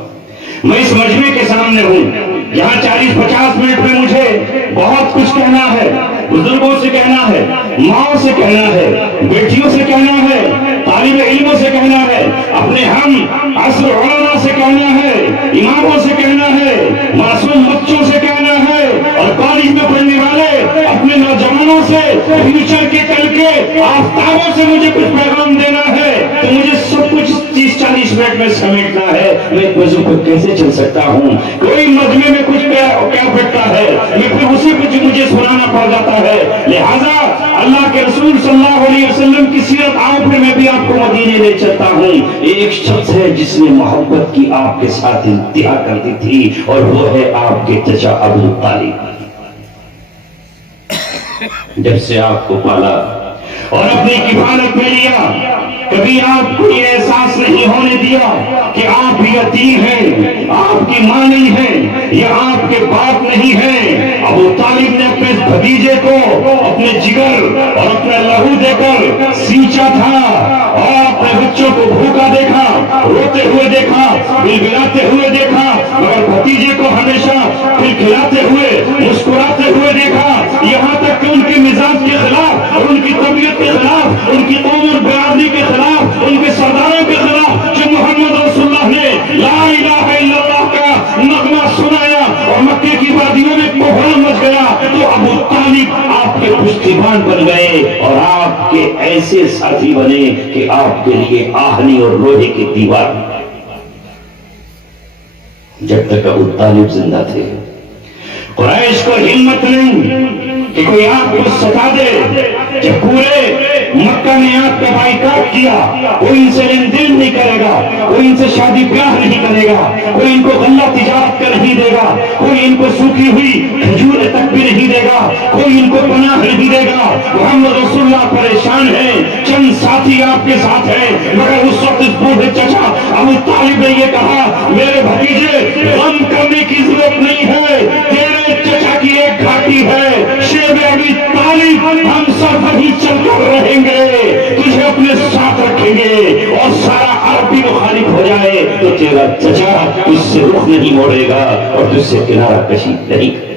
میں اس مجمع کے سامنے ہوں، یہاں 40-50 منٹ میں مجھے بہت کچھ کہنا ہے، بزرگوں سے کہنا ہے، ماں سے کہنا ہے، بیٹیوں سے کہنا ہے، طالب علموں سے کہنا ہے، اپنے ہم عصر علماء سے کہنا ہے، اماموں سے کہنا ہے، معصوم بچوں سے کہنا ہے، اور کالج میں پڑھنے والے اپنے نوجوانوں سے، فیوچر کے کل کے آفتابوں سے مجھے کچھ پیغام دینا ہے، تو مجھے سب کچھ 30-40 منٹ میں سمیٹنا ہے۔ میں ایک موضوع پر کیسے چل سکتا ہوں؟ کوئی مجمع میں کچھ کیا پڑتا ہے، میں پھر اسی کچھ مجھے سنانا پڑ جاتا ہے۔ لہذا اللہ کے رسول صلی اللہ علیہ وسلم کی سیرت آؤ، پھر میں بھی آپ کو مدینے لے چلتا ہوں۔ ایک شخص ہے جس نے محبت کی آپ کے ساتھ انتہا کر دی تھی، اور وہ ہے آپ کے چچا ابو طالب۔ جب سے آپ کو پالا اور اپنی کفالت میں لیا، کبھی آپ کو یہ احساس نہیں ہونے دیا کہ آپ یتیم ہیں، آپ کی ماں نہیں ہے، یا آپ کے باپ نہیں ہے۔ ابو طالب نے اپنے بھتیجے کو اپنے جگر اور اپنا لہو دے کر سینچا تھا، اور اپنے بچوں کو بھوکا دیکھا، روتے ہوئے دیکھا، بلبلاتے ہوئے دیکھا، مگر بھتیجے کو ہمیشہ کھلکھلاتے ہوئے، مسکراتے ہوئے دیکھا، یہاں تک کہ ان کے مزاج کے خلاف اور ان کی طبیعت کے خلاف، ان کی قوم اور برادری کے خلاف، ان کے سرداروں کے خلاف جب محمد رسول اللہ نے لا الہ الا اللہ کا نغمہ سنایا اور مکے کی وادیوں میں کوہرام مچ گیا، تو ابو طالب آپ کے پشتیبان بن گئے اور آپ کے ایسے ساتھی بنے کہ آپ کے لیے آہنی اور لوہے کی دیوار۔ جب تک ابو طالب زندہ تھے، قریش کو ہمت نہیں کہ کوئی آپ کو ستا دے۔ جب پورے مکہ نے آپ کا بائیکاٹ کیا، کوئی ان سے لین دین نہیں کرے گا، کوئی ان سے شادی بیاہ نہیں کرے گا، کوئی ان کو غلہ تجارت کا نہیں دے گا، کوئی ان کو سوکھی ہوئی کھجور تک بھی نہیں دے گا، کوئی ان کو پناہ نہیں دے گا۔ محمد رسول اللہ پریشان ہے، چند ساتھی آپ کے ساتھ ہیں، مگر اس وقت اس بوڑھے چچا ابو طالب نے یہ کہا، میرے بھتیجے غم کرنے کی ضرورت نہیں ہے، تیرے عرب وہی چل کر رہیں گے، تجھے اپنے ساتھ رکھیں گے، اور سارا عرب بھی مخالف ہو جائے تو تیرا چچا تجھ سے رخ نہیں موڑے گا اور تجھ سے کنارہ کشی نہیں کرے گا۔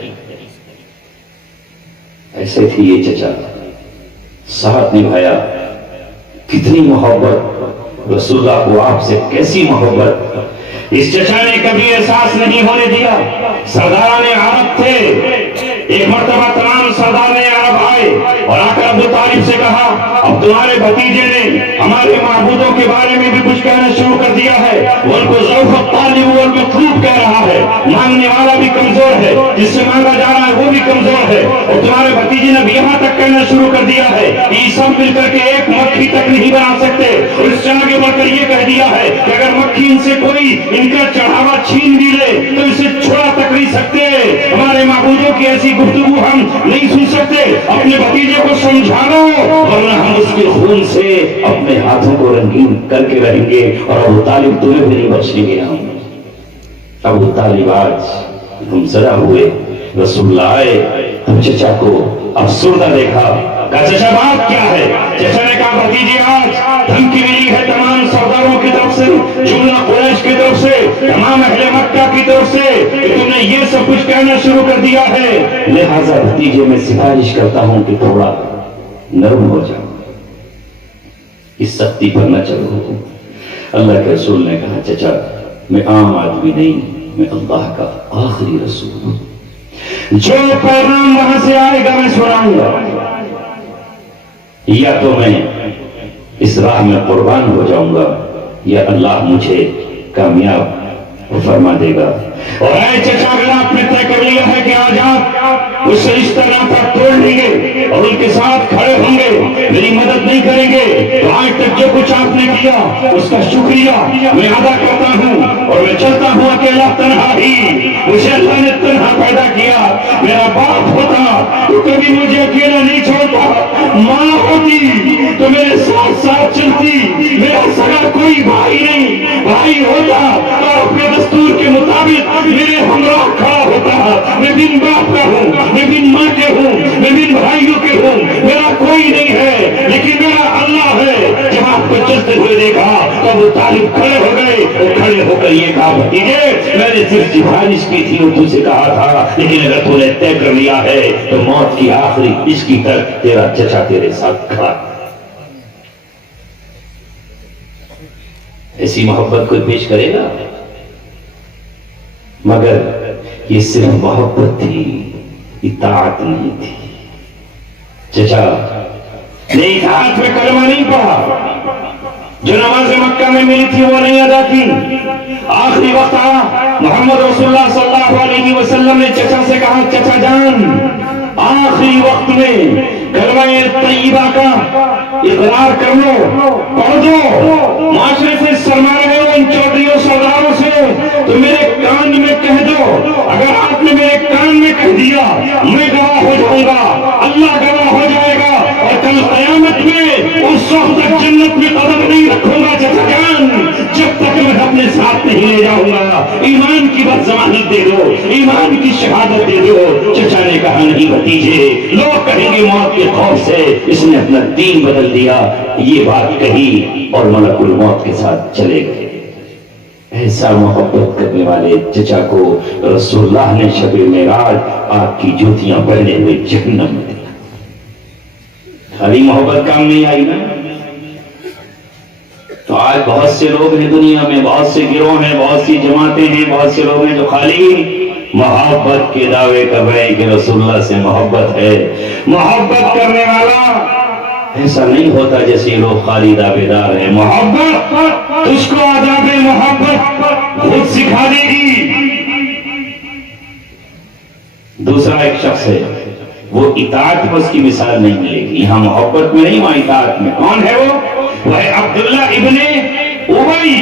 ایسے تھی یہ چچا، ساتھ نبھایا، کتنی محبت رسول اللہ کو آپ سے، کیسی محبت۔ اس چچا نے کبھی احساس نہیں ہونے دیا۔ سرداران عرب تھے، ایک مرتبہ تمام سرداران عرب آئے اور آ کر ابو طالب سے کہا اب تمہارے بھتیجے نے ہمارے معبودوں کے بارے میں بھی کچھ کہنا شروع کر دیا ہے، وہ ان کو ضعف الطالب والمطلوب کہہ رہا ہے، مانگنے والا بھی کمزور ہے، جس سے مانگا جا رہا ہے وہ بھی کمزور ہے، اور تمہارے بھتیجے نے بھی یہاں تک کہنا شروع کر دیا ہے کہ یہ سب مل کر کے ایک مکھی تک نہیں بنا سکتے، اور اس سے آگے بڑھ کر یہ کہہ دیا ہے کہ اگر مکھی ان سے کوئی ان کا چڑھاوا چھین بھی لے تو اسے چھوڑا تک نہیں سکتے۔ ہمارے معبودوں کی ایسی گفتگو ہم نہیں سن سکتے، اپنے بھتیجے کو سمجھا لو ورنہ ہم اس کے خون سے اپنے ہاتھوں کو رنگین کر کے رہیں گے، اور ابو طالب تمہیں بھی نہیں بخشیں گے ہم۔ ابو طالب آج ہم زدہ ہوئے، رسول اللہ آئے تو چچا کو افسردہ دیکھا، کہا چچا بات کیا ہے؟ چچا نے کہا بھتیجے آج دھمکی ملی ہے تمام سرداروں کی طرف سے، جملہ قریش کی طرف سے، تمام اہل مکہ کی طرف سے کہ تم نے یہ سب کچھ کہنا شروع کر دیا ہے، لہذا بھتیجے میں سفارش کرتا ہوں کہ تھوڑا نرم ہو جاؤ، اس سختی پر نہ چلو۔ اللہ کے رسول نے کہا چچا میں عام آدمی نہیں، میں اللہ کا آخری رسول ہوں، جو پیغام وہاں سے آئے گا میں سناؤں گا، یا تو میں اس راہ میں قربان ہو جاؤں گا یا اللہ مجھے کامیاب فرما دے گا۔ اور اے چچا اگر آپ نے طے کر لیا ہے کہ آج آپ اس سے رشتہ ناتا توڑ لیں گے اور ان کے ساتھ کھڑے ہوں گے، میری مدد نہیں کریں گے، تو آج تک جو کچھ آپ نے کیا اس کا شکریہ میں ادا کرتا ہوں، اور میں چلتا ہوں اکیلا تنہا ہی، مجھے اللہ نے تنہا پیدا کیا، میرا باپ ہوتا تو کبھی مجھے اکیلا نہیں چھوڑتا، ماں ہوتی تو میرے ساتھ ساتھ چلتی، میرا سگا کوئی بھائی نہیں، بھائی ہوتا تو اپنے دستور کے مطابق میرے ہمراہ کھڑا ہوتا، میں بن باپ کا ہوں، میں بن ماں کے ہوں، میں بن بھائیوں کے ہوں، میرا کوئی نہیں ہے لیکن میرا اللہ ہے۔ جب آپ کو چلتے ہوئے دیکھا تو وہ طالب کھڑے ہو گئے، اور کھڑے ہو کر یہ کہا بھتیجے میں نے صرف سفارش کی تھی اور تجھ سے کہا تھا، لیکن اگر تو نے طے کر لیا ہے تو موت کی آخری عشقی تک تیرا چچا تیرے ساتھ کھڑا۔ ایسی محبت کوئی پیش کرے گا؟ مگر یہ صرف محبت تھی، اطاعت نہیں تھی۔ چچا نے اطاعت میں کلمہ نہیں پڑھا، جو نماز مکہ میں ملی تھی وہ نہیں ادا کی۔ آخری وقت آیا، محمد رسول اللہ صلی اللہ علیہ وسلم نے چچا سے کہا چچا جان آخری وقت میں کلمہ طیبہ کا اقرار کر لو، پڑھ دو، معاشرے سے سرما رہے ہو ان چودھریوں سرداروں سے تو میرے کان میں کہہ دو، اگر آپ نے میرے کان میں کہہ دیا میں گواہ ہو جاؤں گا، اللہ گواہ ہو جائے گا، اور کل قیامت میں اس وقت تک جنت میں قدم نہیں رکھوں گا چچا جان جب تک میں اپنے ساتھ نہیں لے جاؤں گا۔ ایمان کی بات ضمانت دے دو، ایمان کی شہادت دے دو۔ چچا نے کہا نہیں بھتیجے، لوگ کہیں گے موت کے خوف سے اس نے اپنا دین بدل دیا، یہ بات کہی اور ملک الموت کے ساتھ چلے گئے۔ ایسا محبت کرنے والے چچا کو رسول اللہ نے شب معراج آپ کی جوتیاں پہنے ہوئے جہنم میں دیا۔ خالی محبت کام نہیں آئی نا؟ تو آج بہت سے لوگ ہیں دنیا میں، بہت سے گروہ ہیں، بہت سی جماعتیں ہیں، بہت سے لوگ ہیں جو خالی محبت کے دعوے کر رہے ہیں کہ رسول اللہ سے محبت ہے۔ محبت کرنے والا ایسا نہیں ہوتا جیسے یہ لوگ خالی دعوے دار ہیں۔ محبت تجھ کو آداب محبت خود سکھا دے گی۔ دوسرا ایک شخص ہے، وہ اطاعت میں اس کی مثال نہیں ملے گی، یہاں محبت میں نہیں وہاں اطاعت میں۔ کون ہے وہ ہے عبداللہ ابن ابی۔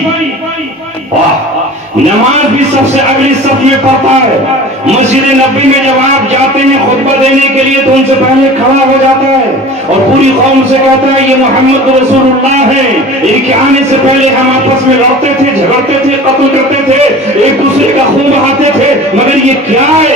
نماز بھی سب سے اگلی صف میں پڑھتا ہے۔ مسجد نبی میں جب آپ جاتے ہیں خطبہ دینے کے لیے تو ان سے پہلے کھڑا ہو جاتا ہے اور پوری قوم سے کہتا ہے یہ محمد رسول اللہ ہے، ان کے آنے سے پہلے ہم آپس میں لڑتے تھے، جھگڑتے تھے، قتل کرتے تھے، ایک دوسرے کا خون بہاتے تھے، مگر یہ کیا ہے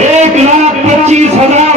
1,25,000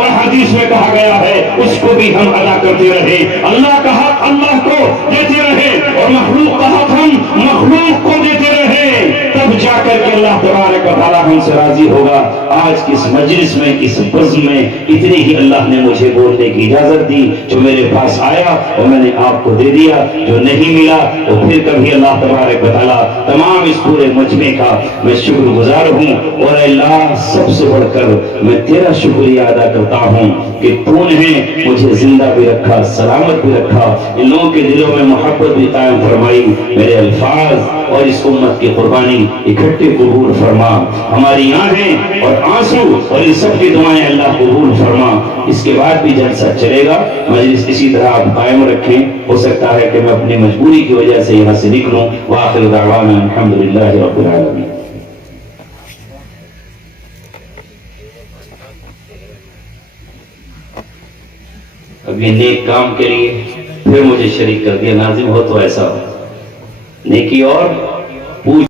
اور حدیث میں کہا گیا ہے اس کو بھی ہم ادا کرتے رہے. اللہ کا حق اللہ کو دیتے رہے اور مخلوق کا حق ہم مخلوق کو دیتے رہے, تب جا کر کے اللہ تبارک و تعالیٰ ہم سے راضی ہوگا. آج کی اس مجلس میں, اس بزم میں اتنی ہی اللہ نے مجھے بولنے کی اجازت دی. جو میرے پاس آیا اور میں نے آپ کو دے دیا, جو نہیں ملا تو پھر کبھی اللہ تبارک و تعالیٰ تمام اس پورے مجمع کا میں شکر گزار ہوں. اور اے اللہ سب سے بڑھ کر میں تیرا شکریہ ادا کرتا ہوں کہ تو نے مجھے زندہ بھی رکھا, سلامت بھی رکھا, ان لوگوں کے دلوں میں محبت بھی قائم فرمائی. میرے الفاظ اور اس امت کی قربانی اکٹھے قبول فرما. ہماری آنکھیں اور آنسو اور ان سب کی دعائیں اللہ قبول فرما. اس کے بعد بھی جلسہ چلے گا, مجلس اسی طرح آپ قائم رکھیں. ہو سکتا ہے کہ میں اپنی مجبوری کی وجہ سے یہاں سے نکلوں. وآخر دعوانا الحمدللہ رب العالمین. اب یہ نیک کام کے لیے پھر مجھے شریک کر دیا. ناظم ہو تو ایسا نیکی اور پوچھ